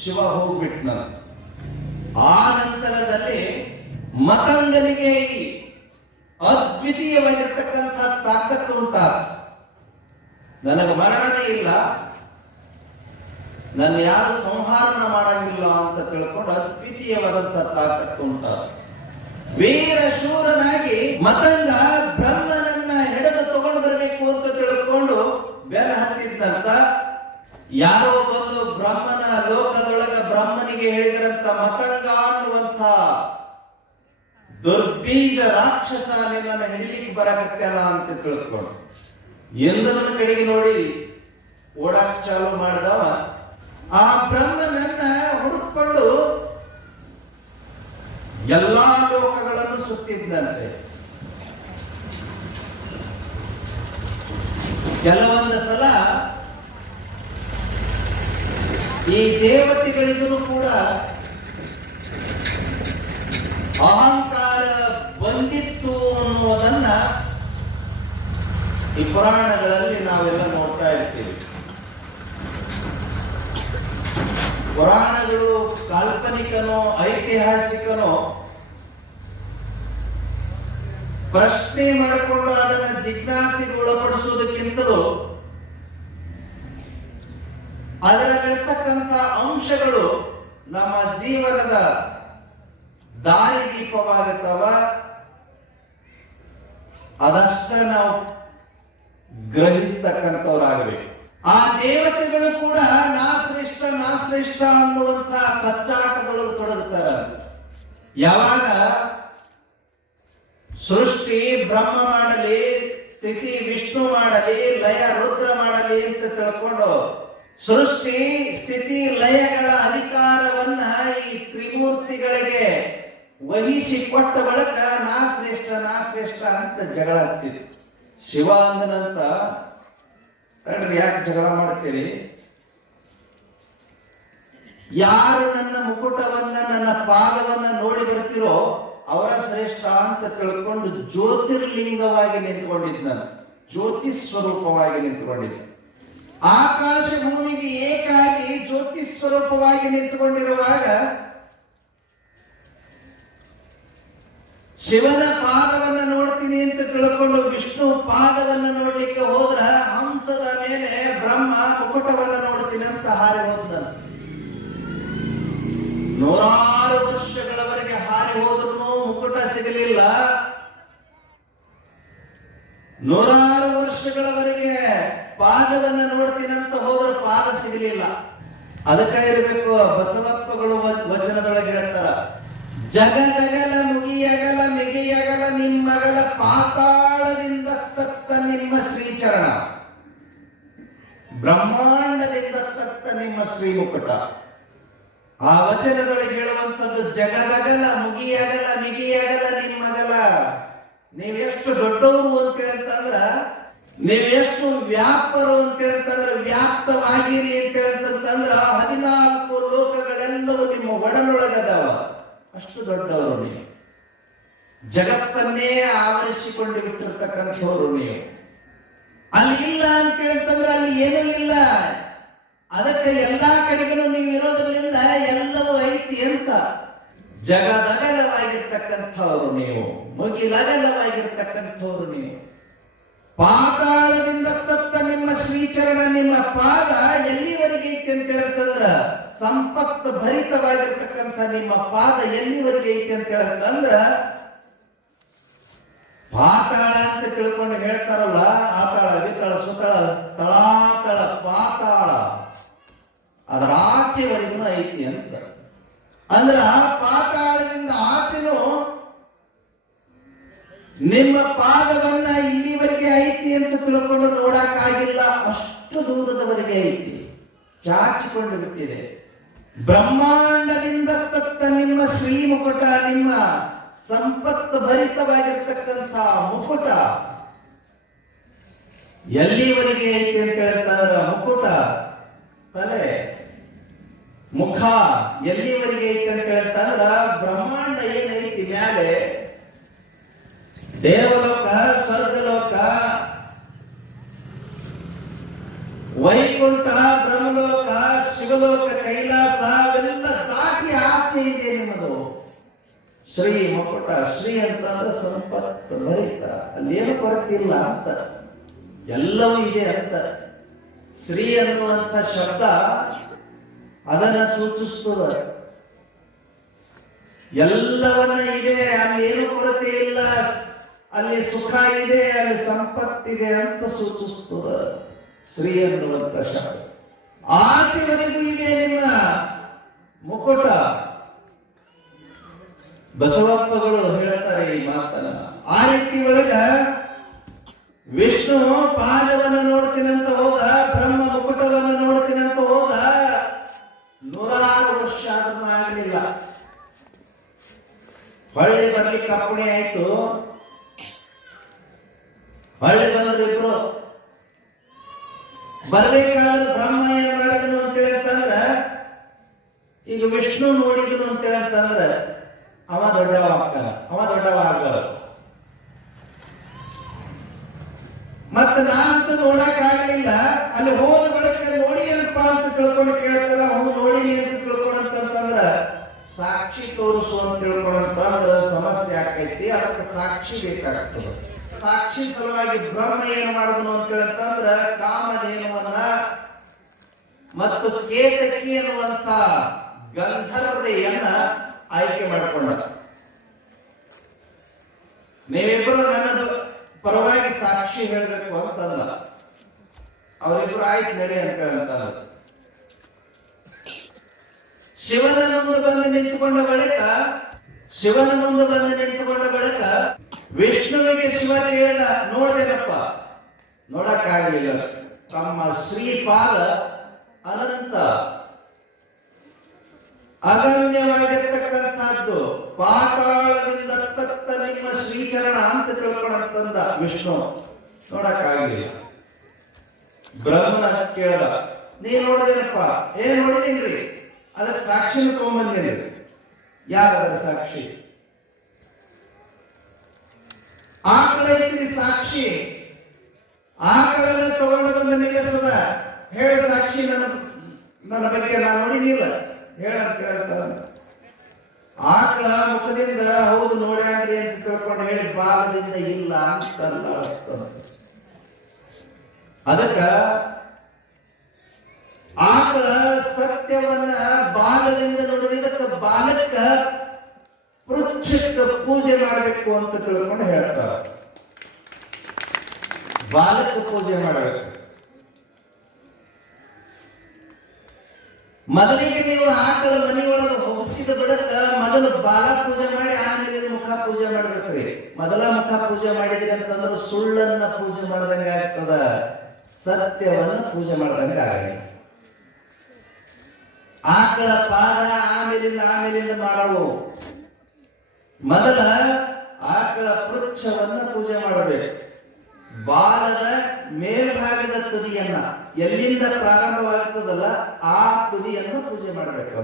ಶಿವ ಹೋಗ್ಬಿಟ್ನ. ಆ ನಂತರದಲ್ಲಿ ಮತಂಗನಿಗೆ ಅದ್ವಿತೀಯವಾಗಿರ್ತಕ್ಕಂಥ ತಾಕತ್ತು ಉಂಟಾಗ, ನನಗೆ ಮರಣನೇ ಇಲ್ಲ, ನನ್ನ ಯಾರು ಸಂಹಾರಣ ಮಾಡಂಗಿಲ್ಲ ಅಂತ ತಿಳ್ಕೊಂಡು ಅದ್ವಿತೀಯವಾದಂಥ ತಾಕತ್ತು ಉಂಟಾಗ ವೀರ ಶೂರನಾಗಿ ಮತಂಗ ಬ್ರಹ್ಮನನ್ನ ಹಿಡಿದು ತಗೊಂಡು ಬರಬೇಕು ಅಂತ ತಿಳ್ಕೊಂಡು ಬೆನ್ನ ಹತ್ತಿದ್ದಂತ ಯಾರೋ ಬಂದು ಬ್ರಹ್ಮನ ಲೋಕದೊಳಗ ಬ್ರಹ್ಮನಿಗೆ ಹೇಳಿದ್ರಂತ, ಮತಂಗ ಅನ್ನುವಂಥ ದುರ್ಬೀಜ ರಾಕ್ಷಸ ನಿನ್ನನ್ನು ಹಿಡಿಲಿಕ್ಕೆ ಬರಕತ್ತಲ್ಲ ಅಂತ ತಿಳ್ಕೊಂಡು ಎಂದನ ಕಡೆಗೆ ನೋಡಿ ಓಡಾಕ್ ಚಾಲು ಮಾಡಿದವ. ಆ ಬ್ರಹ್ಮನನ್ನ ಹುಡುಕೊಂಡು ಎಲ್ಲಾ ಲೋಕಗಳನ್ನು ಸುತ್ತಿದ್ದಂತೆ. ಕೆಲವೊಂದು ಸಲ ಈ ದೇವತೆಗಳಿಗೂ ಕೂಡ ಅಹಂಕಾರ ಬಂದಿತ್ತು ಅನ್ನುವುದನ್ನ ಈ ಪುರಾಣಗಳಲ್ಲಿ ನಾವೆಲ್ಲ ನೋಡ್ತಾ ಇರ್ತೀವಿ. ಪುರಾಣಗಳು ಕಾಲ್ಪನಿಕನೋ ಐತಿಹಾಸಿಕನೋ ಪ್ರಶ್ನೆ ಮಾಡಿಕೊಂಡು ಅದನ್ನ ಜಿಜ್ಞಾಸೆಗೆ ಒಳಪಡಿಸುವುದಕ್ಕಿಂತಲೂ ಅದರಲ್ಲಿರ್ತಕ್ಕಂಥ ಅಂಶಗಳು ನಮ್ಮ ಜೀವನದ ದಾರಿದೀಪವಾಗುತ್ತವ, ಅದಷ್ಟ ನಾವು ಗ್ರಹಿಸ್ತಕ್ಕಂಥವ್ರಾಗಬೇಕು. ಆ ದೇವತೆಗಳು ಕೂಡ ನಾ ಶ್ರೇಷ್ಠ ಅನ್ನುವಂತಹ ಕಚ್ಚಾಟಗಳು ತೊಡಗುತ್ತಾರೆ. ಯಾವಾಗ ಸೃಷ್ಟಿ ಬ್ರಹ್ಮ ಮಾಡಲಿ, ಸ್ಥಿತಿ ವಿಷ್ಣು ಮಾಡಲಿ, ಲಯ ರುದ್ರ ಮಾಡಲಿ ಅಂತ ತಿಳ್ಕೊಂಡು ಸೃಷ್ಟಿ ಸ್ಥಿತಿ ಲಯಗಳ ಅಧಿಕಾರವನ್ನ ಈ ತ್ರಿಮೂರ್ತಿಗಳಿಗೆ ವಹಿಸಿ ಕೊಟ್ಟ ಬಳಿಕ ನಾ ಶ್ರೇಷ್ಠ ಅಂತ ಜಗಳ ಆಗ್ತಿತ್ತು. ಶಿವ ಅಂದನಂತ ಯಾಕೆ ಜಗಳ ಮಾಡ್ತೀರಿ? ಯಾರು ನನ್ನ ಮುಕುಟವನ್ನ ನನ್ನ ಪಾದವನ್ನ ನೋಡಿ ಬರ್ತಿರೋ ಅವರ ಶ್ರೇಷ್ಠ ಅಂತ ತಿಳ್ಕೊಂಡು ಜ್ಯೋತಿರ್ಲಿಂಗವಾಗಿ ನಿಂತುಕೊಂಡಿದ್ದ, ಜ್ಯೋತಿ ಸ್ವರೂಪವಾಗಿ ನಿಂತುಕೊಂಡಿದ್ದ. ಆಕಾಶ ಭೂಮಿಗೆ ಏಕಾಗಿ ಜ್ಯೋತಿ ಸ್ವರೂಪವಾಗಿ ನಿಂತುಕೊಂಡಿರುವಾಗ ಶಿವನ ಪಾದವನ್ನ ನೋಡ್ತೀನಿ ಅಂತ ತಿಳ್ಕೊಂಡು ವಿಷ್ಣು ಪಾದವನ್ನ ನೋಡ್ಲಿಕ್ಕೆ ಹೋದ್ರ ಹಂಸದ ಮೇಲೆ ಬ್ರಹ್ಮ ಮುಕುಟವನ್ನ ನೋಡ್ತೀನಿ ಅಂತ ಹಾರಿ ಹೋದ. ನೂರಾರು ವರ್ಷಗಳವರೆಗೆ ಹಾರಿ ಹೋದ್ರೂ ಮುಕುಟ ಸಿಗಲಿಲ್ಲ. ನೂರಾರು ವರ್ಷಗಳವರೆಗೆ ಪಾದವನ್ನ ನೋಡ್ತೀನಂತ ಹೋದ್ರ ಪಾದ ಸಿಗಲಿಲ್ಲ. ಅದಕ್ಕ ಇರಬೇಕು ಬಸವಪ್ಪಗಳು ವಚನದೊಳಗೆ ಹೇಳ್ತಾರ, ಜಗದಗಲ ಮುಗಿಯಗಲ ಮಿಗಿಯಗಲ ನಿಮ್ಮಗಲ ಪಾತಾಳದಿಂದ ತತ್ತ ನಿಮ್ಮ ಶ್ರೀಚರಣ, ಬ್ರಹ್ಮಾಂಡದಿಂದ ತತ್ತ ನಿಮ್ಮ ಶ್ರೀ ಮುಕುಟ. ಆ ವಚನದೊಳಗೆ ಹೇಳುವಂಥದ್ದು ಜಗದಗಲ ಮುಗಿಯಗಲ ಮಿಗಿಯಗಲ ನಿಮ್ಮಗಲ. ನೀವೆಷ್ಟು ದೊಡ್ಡವರು ಅಂತೇಳಂತಂದ್ರ, ನೀವೆಷ್ಟು ವ್ಯಾಪರು ಅಂತೇಳಂತಂದ್ರ, ವ್ಯಾಪ್ತವಾಗಿರಿ ಅಂತೇಳಂತಂದ್ರ 14 ಲೋಕಗಳೆಲ್ಲವೂ ನಿಮ್ಮ ಒಡಲೊಳಗದಾವ. ಅಷ್ಟು ದೊಡ್ಡವರು ನೀವು, ಜಗತ್ತನ್ನೇ ಆವರಿಸಿಕೊಂಡು ಬಿಟ್ಟಿರ್ತಕ್ಕಂಥವ್ರು ನೀವು. ಅಲ್ಲಿ ಇಲ್ಲ ಅಂತ ಹೇಳ್ತಂದ್ರೆ ಅಲ್ಲಿ ಏನೂ ಇಲ್ಲ. ಅದಕ್ಕೆ ಎಲ್ಲಾ ಕಡೆಗೂ ನೀವು ಇರೋದ್ರಿಂದ ಎಲ್ಲವೂ ಐತಿ ಅಂತ. ಜಗದಗಲವಾಗಿರ್ತಕ್ಕಂಥವ್ರು ನೀವು, ಮುಗಿಲಗಲವಾಗಿರ್ತಕ್ಕಂಥವ್ರು ನೀವು. ಪಾತಾಳದಿಂದ ತತ್ತ ನಿಮ್ಮ ಶ್ರೀಚರಣ, ನಿಮ್ಮ ಪಾದ ಎಲ್ಲಿವರೆಗೆ ಐತಿ ಅಂತ ಹೇಳ್ತಂದ್ರ ಸಂಪತ್ತು ಭರಿತವಾಗಿರ್ತಕ್ಕಂಥ ನಿಮ್ಮ ಪಾದ ಎಲ್ಲಿವರೆಗೆ ಐತಿ ಅಂತ ಹೇಳ್ತಂದ್ರ ಪಾತಾಳ ಅಂತ ತಿಳ್ಕೊಂಡು ಹೇಳ್ತಾರಲ್ಲ, ಆತಾಳ ವಿತಳ ಸುತಳ ತಳಾತಳ ಪಾತಾಳ ಅದರ ಆಚೆವರೆಗೂ ಐತಿ ಅಂತ. ಅಂದ್ರ ಪಾತಾಳದಿಂದ ಆಚೆನೂ ನಿಮ್ಮ ಪಾದವನ್ನ ಇಲ್ಲಿವರೆಗೆ ಐತಿ ಅಂತ ತಿಳ್ಕೊಂಡು ನೋಡಕ್ಕಾಗಿಲ್ಲ, ಅಷ್ಟು ದೂರದವರೆಗೆ ಐತಿ, ಚಾಚಿಕೊಂಡು ಬಿಟ್ಟಿದೆ. ಬ್ರಹ್ಮಾಂಡದಿಂದ ತತ್ತ ನಿಮ್ಮ ಶ್ರೀ ಮುಕುಟ, ನಿಮ್ಮ ಸಂಪತ್ತು ಭರಿತವಾಗಿರ್ತಕ್ಕಂಥ ಮುಕುಟ ಎಲ್ಲಿವರೆಗೆ ಐತಿ ಅಂತ ಹೇಳ್ತಾರ. ಮುಕುಟ ತಲೆ ಮುಖ ಎಲ್ಲಿವರೆಗೆ ಐತಿ ಅಂತ ಹೇಳ್ತಾರ. ಬ್ರಹ್ಮಾಂಡ ಏನೈತಿ ಮ್ಯಾಲೆ, ದೇವಲೋಕ, ಸ್ವರ್ಗಲೋಕ, ವೈಕುಂಠ, ಬ್ರಹ್ಮಲೋಕ, ಶಿವಲೋಕ, ಕೈಲಾಸ ಅವೆಲ್ಲ ದಾಟಿ ಆಚೆ ಇದೆ ನಿಮ್ಮದು ಶ್ರೀ ಮುಕುಟ. ಶ್ರೀ ಅಂತಂದ್ರೆ ಸಂಪತ್ತು ಭರಿತ, ಅಲ್ಲೇನು ಕೊರತೆ ಇಲ್ಲ ಅಂತ, ಎಲ್ಲವೂ ಇದೆ ಅಂತ. ಶ್ರೀ ಅನ್ನುವಂಥ ಶಬ್ದ ಅದನ್ನ ಸೂಚಿಸ್ತದ. ಎಲ್ಲವನ್ನ ಇದೆ, ಅಲ್ಲಿ ಏನು ಕೊರತೆ ಇಲ್ಲ, ಅಲ್ಲಿ ಸುಖ ಇದೆ, ಅಲ್ಲಿ ಸಂಪತ್ತಿದೆ ಅಂತ ಸೂಚಿಸ್ತದ ಶ್ರೀ ಅನ್ನುವಂಥ ಶಬ್ದ. ಆಚೆವರೆಗೂ ಇದೆ ನಿಮ್ಮ ಮುಕುಟ. ಬಸವಪ್ಪಗಳು ಹೇಳ್ತಾರೆ ಈ ಮಾತನ್ನ. ಆ ರೀತಿ ಒಳಗ ವಿಷ್ಣು ಪಾದವನ್ನು ನೋಡ್ತೀನಂತ ಹೋದ, ಬ್ರಹ್ಮ ಮುಕುಟವನ್ನು ನೋಡ್ತೀನಂತ ಹೋದ. 100 ವರ್ಷ ಅದನ್ನು ಆಗಲಿಲ್ಲ. ಹೊಳ್ಳಿ ಬರ್ಲಿಕ್ಕೆ ಅಪ್ಪಣೆ ಆಯ್ತು. ಹೊಳ್ಳಿ ಬಂದ್ರಿಬ್ರು. ಬರ್ಬೇಕಾದ್ರೆ ಬ್ರಹ್ಮ ಏನ್ ಮಾಡಿದನು ಅಂತ ಹೇಳ್ತಂದ್ರ, ಈಗ ವಿಷ್ಣು ನೋಡಿದನು ಅಂತ ಹೇಳ್ತಂದ್ರ ಅವ ದೊಡ್ಡವ ಆಗ್ತಾನ, ಅವ ದೊಡ್ಡವ ಆಗಲ್ಲ. ಮತ್ತೆ ನಾನಂತೂ ನೋಡಕ್ ಆಗ್ಲಿಲ್ಲ. ಅಲ್ಲಿ ಹೋದ ಬಳಿಕ ನೋಡಿ ಅಂತ ನೋಡಿದಪ್ಪ ಅಂತ ತಿಳ್ಕೊಂಡು ಕೇಳ್ತಾರ, ಅವ್ನು ನೋಡಿನಿ ಅಂತ ತಿಳ್ಕೊಂಡಂತಂದ್ರ ಸಾಕ್ಷಿ ತೋರಿಸು ಅಂತ ತಿಳ್ಕೊಂಡಂತಂದ್ರ ಸಮಸ್ಯೆ ಆಕೈತಿ. ಅದಕ್ಕೆ ಸಾಕ್ಷಿ ಬೇಕಾಗ್ತದೆ. ಸಾಕ್ಷಿ ಸಲುವಾಗಿ ಬ್ರಹ್ಮ ಏನ್ ಮಾಡಿದನು ಅಂತ ಕೇಳಂತಂದ್ರ ಕಾಮಧೇನುವನ್ನ ಮತ್ತು ಕೇತಕಿ ಎನ್ನುವಂತ ಗಂಧರ್ವೆಯನ್ನ ಆಯ್ಕೆ ಮಾಡಿಕೊಂಡ. ನೀವಿಬ್ರು ನನ್ನ ಪರವಾಗಿ ಸಾಕ್ಷಿ ಹೇಳಬೇಕು ಅಂತಲ್ಲ, ಅವರಿಬ್ರು ಆಯ್ತು ನಡಿ ಅಂತ ಹೇಳ್ತಾರೆ. ಶಿವನ ಮುಂದೆ ಬಂದು ನಿಂತುಕೊಂಡ ಬಳಿಕ ವಿಷ್ಣುವಿಗೆ ಶಿವ ಹೇಳಿದ, ನೋಡ್ದೇನಪ್ಪ, ನೋಡಕ್ಕಾಗಲಿಲ್ಲ. ತಮ್ಮ ಶ್ರೀಪಾದ ಅನಂತ ಅಗಮ್ಯವಾಗಿರ್ತಕ್ಕಂಥದ್ದು, ಪಾತಾಳದಿಂದ ತತ್ತ ನಿಮ್ಮ ಶ್ರೀಚರಣ ಅಂತ ತಿಳ್ಕೊಂಡಂತಂದ ವಿಷ್ಣು. ನೋಡಕ್ಕಾಗಲಿಲ್ಲ. ಬ್ರಹ್ಮನ ಕೇಳ್ದ, ನೀ ನೋಡ್ದೇನಪ್ಪ? ಏನ್ ನೋಡಿದೀನ್ರಿ, ಅದಕ್ಕೆ ಸಾಕ್ಷಿನ ತಗೊಂಬಂದೇನೆ. ಯಾರದರ ಸಾಕ್ಷಿ? ಆಕಳ ಐತಿ ಸಾಕ್ಷಿ. ಆಕಳನ್ನ ತಗೊಂಡು ಬಂದ ನಿಲ್ಲಿಸದ, ಹೇಳ ಸಾಕ್ಷಿ, ನನ್ನ ಬಗ್ಗೆ ನಾನು ನೋಡಿನಿಲ್ಲ, ಹೇಳಂತ ಕೇಳ್ತಾರ. ಆಕಳ ಮುಖದಿಂದ ಹೌದು ನೋಡ್ಯಾಗ್ರಿ ಅಂತ ತಿಳ್ಕೊಂಡು ಹೇಳಿ ಬಾಲದಿಂದ ಇಲ್ಲ ಅಂತಲ್ಲ. ಅದಕ್ಕ ಆಕಳ ಸತ್ಯವನ್ನ ಬಾಲದಿಂದ ನೋಡಿದಕ್ಕ ಬಾಲಕ್ಕ ಪೃಚ್ಛಕ್ಕ ಪೂಜೆ ಮಾಡಬೇಕು ಅಂತ ತಿಳ್ಕೊಂಡು ಹೇಳ್ತಾರ. ಬಾಲಕ ಪೂಜೆ ಮಾಡಬೇಕು. ಮೊದಲಿಗೆ ನೀವು ಆಕಳ ಮನೆಯೊಳಗೆ ಹೋಗಿಸಿದ ಬಳಿಕ ಮೊದಲು ಬಾಲ ಪೂಜೆ ಮಾಡಿ ಆಮೇಲೆ ಮುಖ ಪೂಜೆ ಮಾಡ್ಬೇಕ್ರಿ. ಮೊದಲ ಮುಖ ಪೂಜೆ ಮಾಡಿದ್ರಿ ಅಂತಂದ್ರೆ ಸುಳ್ಳನ್ನ ಪೂಜೆ ಮಾಡ್ದಂಗ ಆಗ್ತದ, ಸತ್ಯವನ್ನ ಪೂಜೆ ಮಾಡ್ದಂಗ ಆಗಲಿ. ಆಕಳ ಪಾದ ಆಮೇಲಿಂದ ಮಾಡವು. ಮೊದಲ ಆಕಳ ಪೃಚ್ಛವನ್ನ ಪೂಜೆ ಮಾಡಬೇಕು. ಬಾಲದ ಮೇಲ್ಭಾಗದ ತುದಿಯನ್ನ, ಎಲ್ಲಿಂದ ಪ್ರಾರಂಭವಾಗ್ತದಲ್ಲ ಆ ತುದಿಯನ್ನು ಪೂಜೆ ಮಾಡಬೇಕು.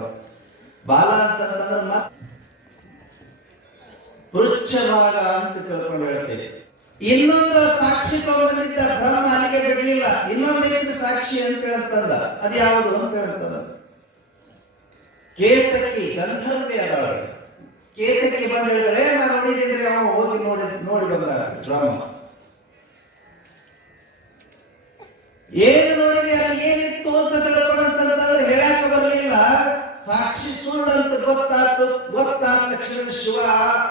ಬಾಲ ಅಂತಂದ್ರೆ ಮತ್ತೆ ಪೃಚ್ಛ ಭಾಗ ಅಂತ ತಿಳ್ಕೊಂಡು ಹೇಳ್ತೇವೆ. ಇನ್ನೊಂದು ಸಾಕ್ಷಿ ತಗೊಂಡಿದ್ದ ಬ್ರಹ್ಮ ಅಲ್ಲಿಗೆ ಬಿಡ್ಲಿಲ್ಲ. ಇನ್ನೊಂದು ಸಾಕ್ಷಿ ಅಂತ ಹೇಳ್ತಂದ, ಅದು ಯಾವುದು ಅಂತ ಹೇಳ್ತದ? ಕೇತಕಿ ಗಂಧರ್ವೆ ಅದ. ಕೇತಕಿ ಬಂದ ಹೇಳಿದ್ರೆ, ನಾನು ನೋಡಿದ್ದೀನಿ, ಅವ ಹೋಗಿ ನೋಡಿ ಬಂದ ಬ್ರಹ್ಮ. ಏನು ನೋಡಿದೆ, ಅಲ್ಲಿ ಏನಿತ್ತು ಅಂತ ತಿಳ್ಕೊಂಡಂತಂದ್ರೆ ಹೇಳಾಕ ಬರಲಿಲ್ಲ. ಸಾಕ್ಷಿ ಸುಳ್ಳು ಅಂತ ಗೊತ್ತಾದ ತಕ್ಷಣ ಶಿವ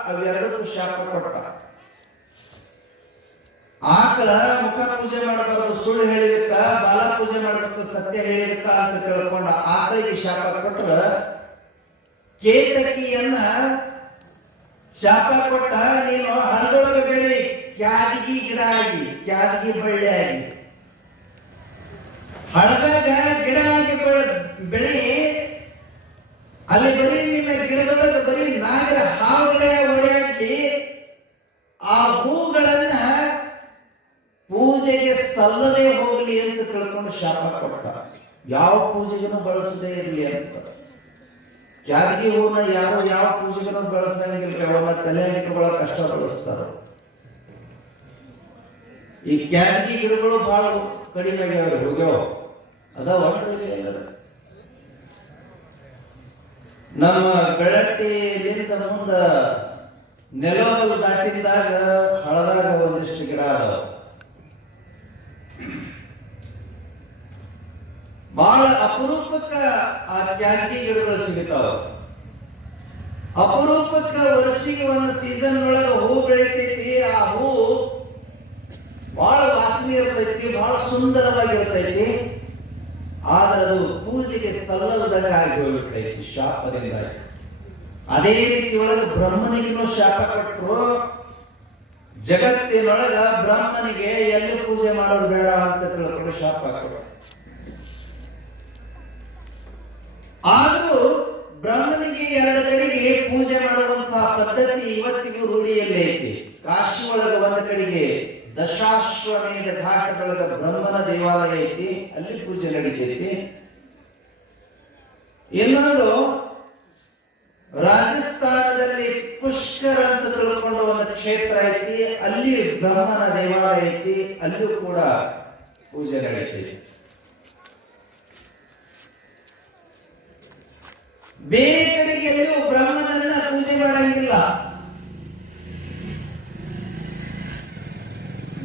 ಅವೆರಡಕ್ಕೂ ಶಾಪ ಕೊಟ್ಟ. ಆಕಳ ಮುಖ ಪೂಜೆ ಮಾಡಬಾರದು, ಸುಳ್ಳು ಹೇಳಿದಕ್ಕ, ಬಾಲ ಪೂಜೆ ಮಾಡಬೇಕು, ಸತ್ಯ ಹೇಳಿದಕ್ಕ ಅಂತ ತಿಳ್ಕೊಂಡ ಆಕಳಿಗೆ ಶಾಪ ಕೊಟ್ರ, ಕೇತಕಿಯನ್ನ ಶಾಪ ಕೊಟ್ಟ, ನೀನು ಹಳದೊಳಗೆ ಬೆಳಿ, ಕ್ಯಾದಗಿ ಗಿಡ ಆಗಿ, ಕ್ಯಾದಗಿ ಬಳ್ಳಿ ಆಗಿ, ಹಳದಾಗ ಗಿಡ ಆಗಿ ಬೆಳಿ, ಅಲ್ಲಿ ಬರೀ ನಿನ್ನ ಗಿಡದೊಳಗೆ ಬರೀ ನಾಗರ ಹಾವುಗಳೇ ಓಡಾಡಿ ಆ ಹೂಗಳನ್ನ ಪೂಜೆಗೆ ಸಲ್ಲದೆ ಹೋಗಲಿ ಅಂತ ತಿಳ್ಕೊಂಡು ಶಾಪ ಕೊಟ್ಟ. ಯಾವ ಪೂಜೆಗೂ ಬಳಸದೇ ಇರಲಿ ಅಂತ. ಕ್ಯಾದಗಿ ಹೂವನ್ನ ಯಾರು ಯಾವ ಪೂಜೆಗೂ ಬಳಸಂಗಿಲ್ಲ, ಅವನ್ನ ತಲೆ ಇಟ್ಟುಕೊಳ್ಳೋ ಕಷ್ಟ ಬಳಸ್ತಾರ. ಈ ಕ್ಯಾದಗಿ ಗಿಡಗಳು ಬಹಳ ಕಡಿಮೆ ಆಗ್ಯಾವ, ಹೋಗ್ಯಾವ, ಅದಾವ. ನಮ್ಮ ಬೆಳಟ್ಟಿಲಿಂದ ಮುಂದ ನೆಲವಲ್ ದಾಟಿದಾಗ ಹಳದಾಗ ಒಂದಿಷ್ಟು ಗಿಡ ಅದಾವ. ಬಹಳ ಅಪರೂಪಕ್ಕ ಆ ಕ್ಯಾದಗಿ ಗಿಡಗಳು ಸಿಗುತ್ತಾವ. ಅಪರೂಪಕ್ಕ ವರ್ಷಿಗೆ ಒಂದು ಸೀಸನ್ ಒಳಗ ಹೂ ಬೆಳಿತೈತಿ. ಆ ಹೂ ಬಹಳ ವಾಸನೆ ಇರ್ತೈತಿ, ಬಹಳ ಸುಂದರವಾಗಿರ್ತೈತಿ. ಆದ್ರೆ ಅದು ಪೂಜೆಗೆ ಸಲ್ಲದಂಗ ಆಗಿ ಹೋಗ್ಬಿಡ್ತೈತಿ ಶಾಪದಿಂದಾಗಿ. ಅದೇ ರೀತಿ ಒಳಗ ಬ್ರಹ್ಮನಿಗೂ ಶಾಪ ಕೊಟ್ಟರು. ಜಗತ್ತಿನೊಳಗ ಬ್ರಹ್ಮನಿಗೆ ಎಲ್ಲಿ ಪೂಜೆ ಮಾಡೋದು ಬೇಡ ಅಂತ ತಿಳ್ಕೊಂಡು ಶಾಪ ಕೊಟ್ಟರು. ಆದ್ರೂ ಬ್ರಹ್ಮನಿಗೆ ಎರಡು ಕಡೆಗೆ ಪೂಜೆ ಮಾಡುವಂತಹ ಪದ್ಧತಿ ಇವತ್ತಿಗೂ ರೂಢಿಯಲ್ಲಿ ಐತಿ. ಕಾಶಿ ಒಳಗ ಒಂದು ಕಡೆಗೆ ದಶಾಶ್ವಮೇಧ ಘಾಟದೊಳಗ ಬ್ರಹ್ಮನ ದೇವಾಲಯ ಐತಿ, ಅಲ್ಲಿ ಪೂಜೆ ನಡೀತೈತಿ. ಇನ್ನೊಂದು ರಾಜಸ್ಥಾನದಲ್ಲಿ ಪುಷ್ಕರ ಅಂತ ತಿಳ್ಕೊಂಡು ಒಂದು ಕ್ಷೇತ್ರ ಐತಿ, ಅಲ್ಲಿ ಬ್ರಹ್ಮನ ದೇವಾಲಯ ಐತಿ, ಅಲ್ಲೂ ಕೂಡ ಪೂಜೆ ನಡೀತೈತಿ. ಬೇರೆ ಕಡೆಗೆ ಎಲ್ಲೂ ಬ್ರಹ್ಮನನ್ನ ಪೂಜೆ ಮಾಡಂಗಿಲ್ಲ.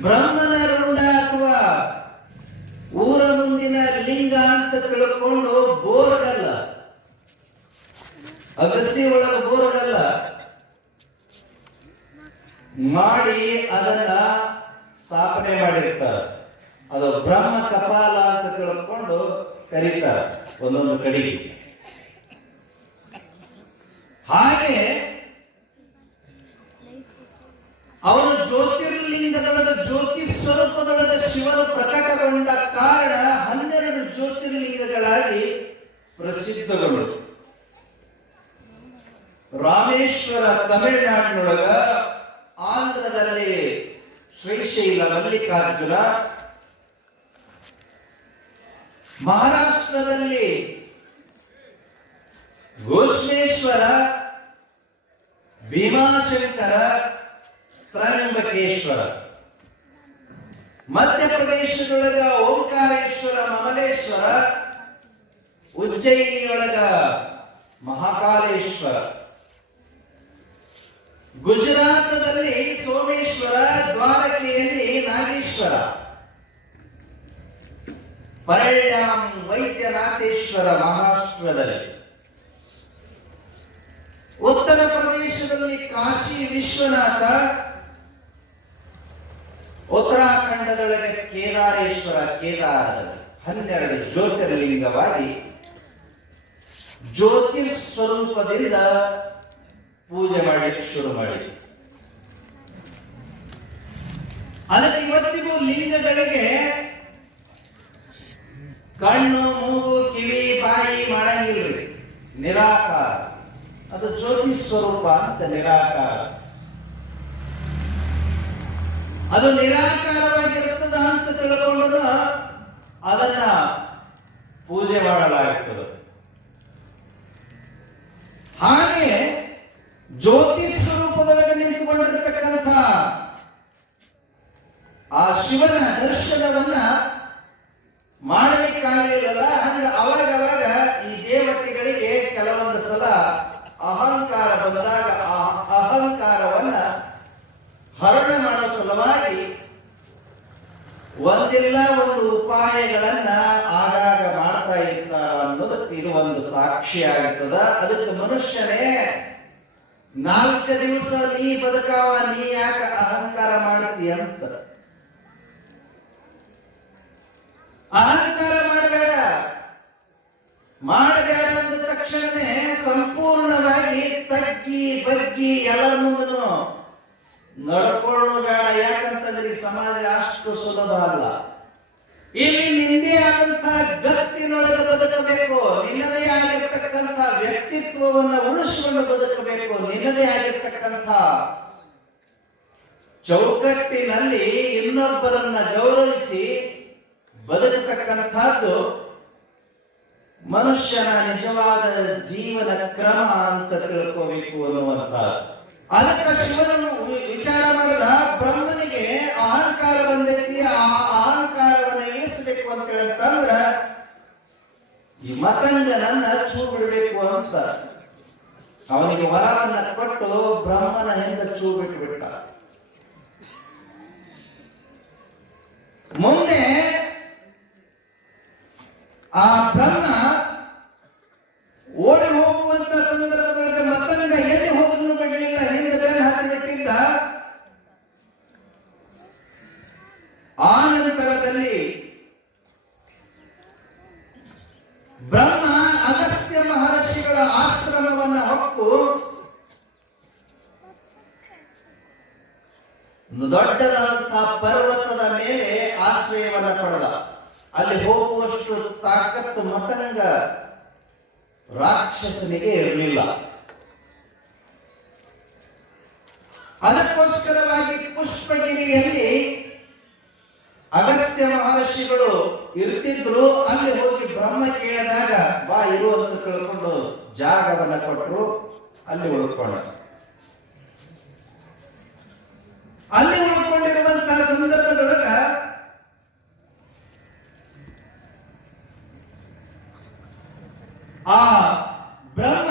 ಬ್ರಹ್ಮನ ರುಂಡ ಅಥವಾ ಊರ ಮುಂದಿನ ಲಿಂಗ ಅಂತ ತಿಳ್ಕೊಂಡು ಬೋರ್ಗಲ್ಲ, ಅಗಸಿ ಒಳಗ ಬೋರ್ಗಲ್ಲ ಮಾಡಿ ಅದನ್ನ ಸ್ಥಾಪನೆ ಮಾಡಿರ್ತಾರೆ. ಅದು ಬ್ರಹ್ಮ ಕಪಾಲ ಅಂತ ತಿಳ್ಕೊಂಡು ಕರೀತಾರೆ ಒಂದೊಂದು ಕಡೆಗೆ. ಹಾಗೆ ಅವನು ಜ್ಯೋತಿರ್ಲಿಂಗದೊಳಗ ಜ್ಯೋತಿ ಸ್ವರೂಪದೊಳಗ ಶಿವನು ಪ್ರಕಟಗೊಂಡ ಕಾರಣ 12 ಜ್ಯೋತಿರ್ಲಿಂಗಗಳಾಗಿ ಪ್ರಸಿದ್ಧಗಳು. ರಾಮೇಶ್ವರ ತಮಿಳುನಾಡಿನೊಳಗ, ಆಂಧ್ರದಲ್ಲಿ ಶ್ರೀಶೈಲ ಮಲ್ಲಿಕಾರ್ಜುನ, ಮಹಾರಾಷ್ಟ್ರದಲ್ಲಿ ಘೋಷೇಶ್ವರ, ಭೀಮಾಶಂಕರ, ತ್ರ್ಯಂಬಕೇಶ್ವರ, ಮಧ್ಯಪ್ರದೇಶದೊಳಗ ಓಂಕಾರೇಶ್ವರ, ಮಮಲೇಶ್ವರ, ಉಜ್ಜಯಿನಿಯೊಳಗ ಮಹಾಕಾಲೇಶ್ವರ, ಗುಜರಾತದಲ್ಲಿ ಸೋಮೇಶ್ವರ, ದ್ವಾರಕೆಯಲ್ಲಿ ನಾಗೇಶ್ವರ, ಪರಳ್ಯಾಂ ವೈದ್ಯನಾಥೇಶ್ವರ ಮಹಾರಾಷ್ಟ್ರದಲ್ಲಿ, ಉತ್ತರ ಪ್ರದೇಶದಲ್ಲಿ ಕಾಶಿ ವಿಶ್ವನಾಥ, ಉತ್ತರಾಖಂಡದೊಳಗೆ ಕೇದಾರೇಶ್ವರ, ಕೇದಾರದಲ್ಲಿ 12 ಜ್ಯೋತಿರ್ಲಿಂಗವಾಗಿ ಜ್ಯೋತಿ ಸ್ವರೂಪದಿಂದ ಪೂಜೆ ಮಾಡಲಿಕ್ಕೆ ಶುರು ಮಾಡಿ. ಅದಕ್ಕೆ ಇವತ್ತಿಗೂ ಲಿಂಗಗಳಿಗೆ ಕಣ್ಣು, ಮೂಗು, ಕಿವಿ, ಬಾಯಿ ಮಾಡಂಗಿಲ್ರಿ, ನಿರಾಕಾರ. ಅದು ಜ್ಯೋತಿ ಸ್ವರೂಪ ಅಂತ ನಿರಾಕಾರ. ಅದು ನಿರಾಕಾರವಾಗಿರುತ್ತದ ಅಂತ ತಿಳ್ಕೊಂಡು ಅದನ್ನ ಪೂಜೆ ಮಾಡಲಾಗುತ್ತದೆ. ಹಾಗೆ ಜ್ಯೋತಿ ಸ್ವರೂಪದೊಳಗೆ ನಿಂತುಕೊಂಡಿರತಕ್ಕಂಥ ಆ ಶಿವನ ದರ್ಶನವನ್ನ ಮಾಡಲಿಕ್ಕಾಗಲಿಲ್ಲ. ಹಂಗ ಅವಾಗ ಈ ದೇವತೆಗಳಿಗೆ ಕೆಲವೊಂದು ಸಲ ಅಹಂಕಾರ ಬಂದಾಗ ಆ ಅಹಂಕಾರವನ್ನ ಹರಣ ಮಾಡೋ ಸಲುವಾಗಿ ಒಂದಿಲ್ಲ ಒಂದು ಉಪಾಯಗಳನ್ನ ಆಗಾಗ ಮಾಡ್ತಾ ಇರ್ತಾರ ಅನ್ನೋದಕ್ಕೆ ಇದು ಒಂದು ಸಾಕ್ಷಿ ಆಗ್ತದ. ಅದಕ್ಕೆ ಮನುಷ್ಯನೇ 4 ದಿವಸ ನೀ ಬದುಕಾವ, ನೀ ಯಾಕ ಅಹಂಕಾರ ಮಾಡ್ತಿ ಅಂತ. ಅಹಂಕಾರ ಮಾಡಬೇಡ ಅಂದ ತಕ್ಷಣನೇ ಸಂಪೂರ್ಣವಾಗಿ ತಗ್ಗಿ ಬಗ್ಗಿ ಎಲ್ಲರ ಮುಂದನು ನಡ್ಕೊಳ್ಳೋ ಬೇಡ. ಯಾಕಂತಂದ್ರೆ ಈ ಸಮಾಜ ಅಷ್ಟು ಸುಲಭ ಅಲ್ಲ. ಇಲ್ಲಿ ನಿಂದೇ ಆದಂತ ಗತ್ತಿನೊಳಗೆ ಬದುಕಬೇಕು, ನಿನ್ನದೇ ಆಗಿರ್ತಕ್ಕಂಥ ವ್ಯಕ್ತಿತ್ವವನ್ನು ಉಳಿಸಿಕೊಂಡು ಬದುಕಬೇಕು, ನಿನ್ನದೇ ಆಗಿರ್ತಕ್ಕಂಥ ಚೌಕಟ್ಟಿನಲ್ಲಿ ಇನ್ನೊಬ್ಬರನ್ನ ಗೌರವಿಸಿ ಬದುಕತಕ್ಕಂಥದ್ದು ಮನುಷ್ಯನ ನಿಜವಾದ ಜೀವನ ಕ್ರಮ ಅಂತ ತಿಳ್ಕೋಬೇಕು ಅನ್ನುವಂತ. ಅದಕ್ಕೆ ಶಿವನನ್ನು ವಿಚಾರ ಮಾಡಿದ ಬ್ರಹ್ಮನಿಗೆ ಅಹಂಕಾರ ಬಂದೈತಿ, ಆ ಅಹಂಕಾರವನ್ನು ಇಳಿಸಬೇಕು ಅಂತ ಹೇಳ್ತಂದ್ರ ಈ ಮತಂಗನನ್ನ ಚೂ ಬಿಡಬೇಕು ಅಂತ ಅವನಿಗೆ ವರವನ್ನ ಕೊಟ್ಟು ಬ್ರಹ್ಮನ ಹಿಂದೆ ಚೂ ಬಿಟ್ಟ. ಮುಂದೆ ಆ ಬ್ರಹ್ಮ ಓಡಿ ಹೋಗುವಂತ ಸಂದರ್ಭದೊಳಗೆ ಮತ್ತಂಗ ಎಲ್ಲಿ ಹೋದ್ರು ಬಿಡಲಿಲ್ಲ, ಹಿಂದೆ ಬೆನ್ನು ಹತ್ತಿ ಬಿಟ್ಟಿದ್ದ. ಆ ನಂತರದಲ್ಲಿ ಬ್ರಹ್ಮ ಅಗಸ್ತ್ಯ ಮಹರ್ಷಿಗಳ ಆಶ್ರಮವನ್ನ ಹೊಕ್ಕು ದೊಡ್ಡದಾದಂತಹ ಪರ್ವತದ ಮೇಲೆ ಆಶ್ರಯವನ್ನ ಪಡೆದ. ಅಲ್ಲಿ ಹೋಗುವಷ್ಟು ತಾಕತ್ತು ಮತಂಗ ರಾಕ್ಷಸನಿಗೆ ಇರಲಿಲ್ಲ. ಅದಕ್ಕೋಸ್ಕರವಾಗಿ ಪುಷ್ಪಗಿರಿಯಲ್ಲಿ ಅಗಸ್ತ್ಯ ಮಹರ್ಷಿಗಳು ಇರ್ತಿದ್ರು. ಅಲ್ಲಿ ಹೋಗಿ ಬ್ರಹ್ಮ ಕೇಳಿದಾಗ ಬಾ ಇರು ಅಂತ ತಿಳ್ಕೊಂಡು ಜಾಗವನ್ನ ಕೊಟ್ಟರು. ಅಲ್ಲಿ ಉಳ್ಕೊಂಡ. ಅಲ್ಲಿ ಉಳ್ಕೊಂಡಿರುವಂತಹ ಸಂದರ್ಭದೊಳಗ ಆ ಬ್ರಹ್ಮ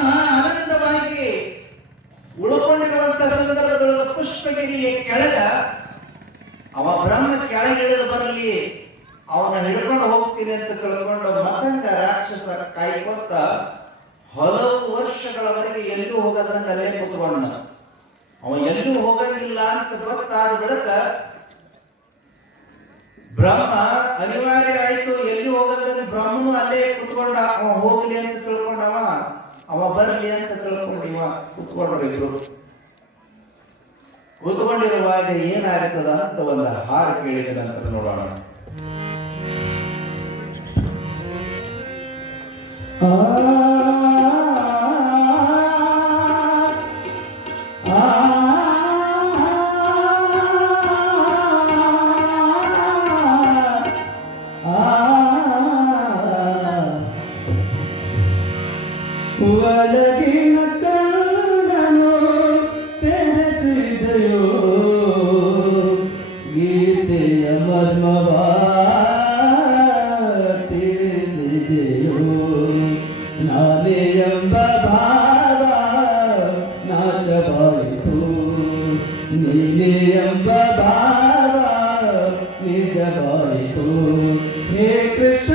ಅವನ ಹಿಡ್ಕೊಂಡು ಹೋಗ್ತೀನಿ ಅಂತ ತಿಳ್ಕೊಂಡು ಮತಂಗ ರಾಕ್ಷಸ ಕಾಯ್ಕೊತ ಹಲವು ವರ್ಷಗಳವರೆಗೆ ಎಲ್ಲೂ ಹೋಗದಂಗ ಅಲ್ಲೇ ಕೂತ್ಕೊಂಡ. ಅವ ಎಲ್ಲೂ ಹೋಗಂಗಿಲ್ಲ ಅಂತ ಗೊತ್ತಾದ ಬಳಿಕ ಬ್ರಹ್ಮ ಅನಿವಾರ್ಯ ಆಯ್ತು, ಎಲ್ಲಿ ಹೋಗದಂಗ ಬ್ರಹ್ಮನು ಅಲ್ಲೇ ಕುತ್ಕೊಂಡ. ಅವ ಹೋಗ್ಲಿ ಅಂತ ತಿಳ್ಕೊಂಡವ, ಅವ ಬರ್ಲಿ ಅಂತ ತಿಳ್ಕೊಂಡು ಇವ ಕುತ್ಕೊಂಡಿದ್ರು. ಕೂತ್ಕೊಂಡಿರುವಾಗ ಏನಾಗ್ತದ ಅಂತ ಒಂದು ಹಾಡು ಕೇಳಿದ ನಂತರ ನೋಡೋಣ. ಒಳಗಿನ ಕಣ್ಣನು ತೆರೆದಿದೆಯೋ ಗೀತೆಯ ಮರ್ಮವ ತಿಳಿದಿದೆಯೋ ನಾನೇ ಎಂಬ ಭಾವ ನಾಶವಾಯಿತು ನೀನೇ ಎಂಬ ಭಾವ ನಿಜವಾಯಿತು. ಹೇ ಕೃಷ್ಣ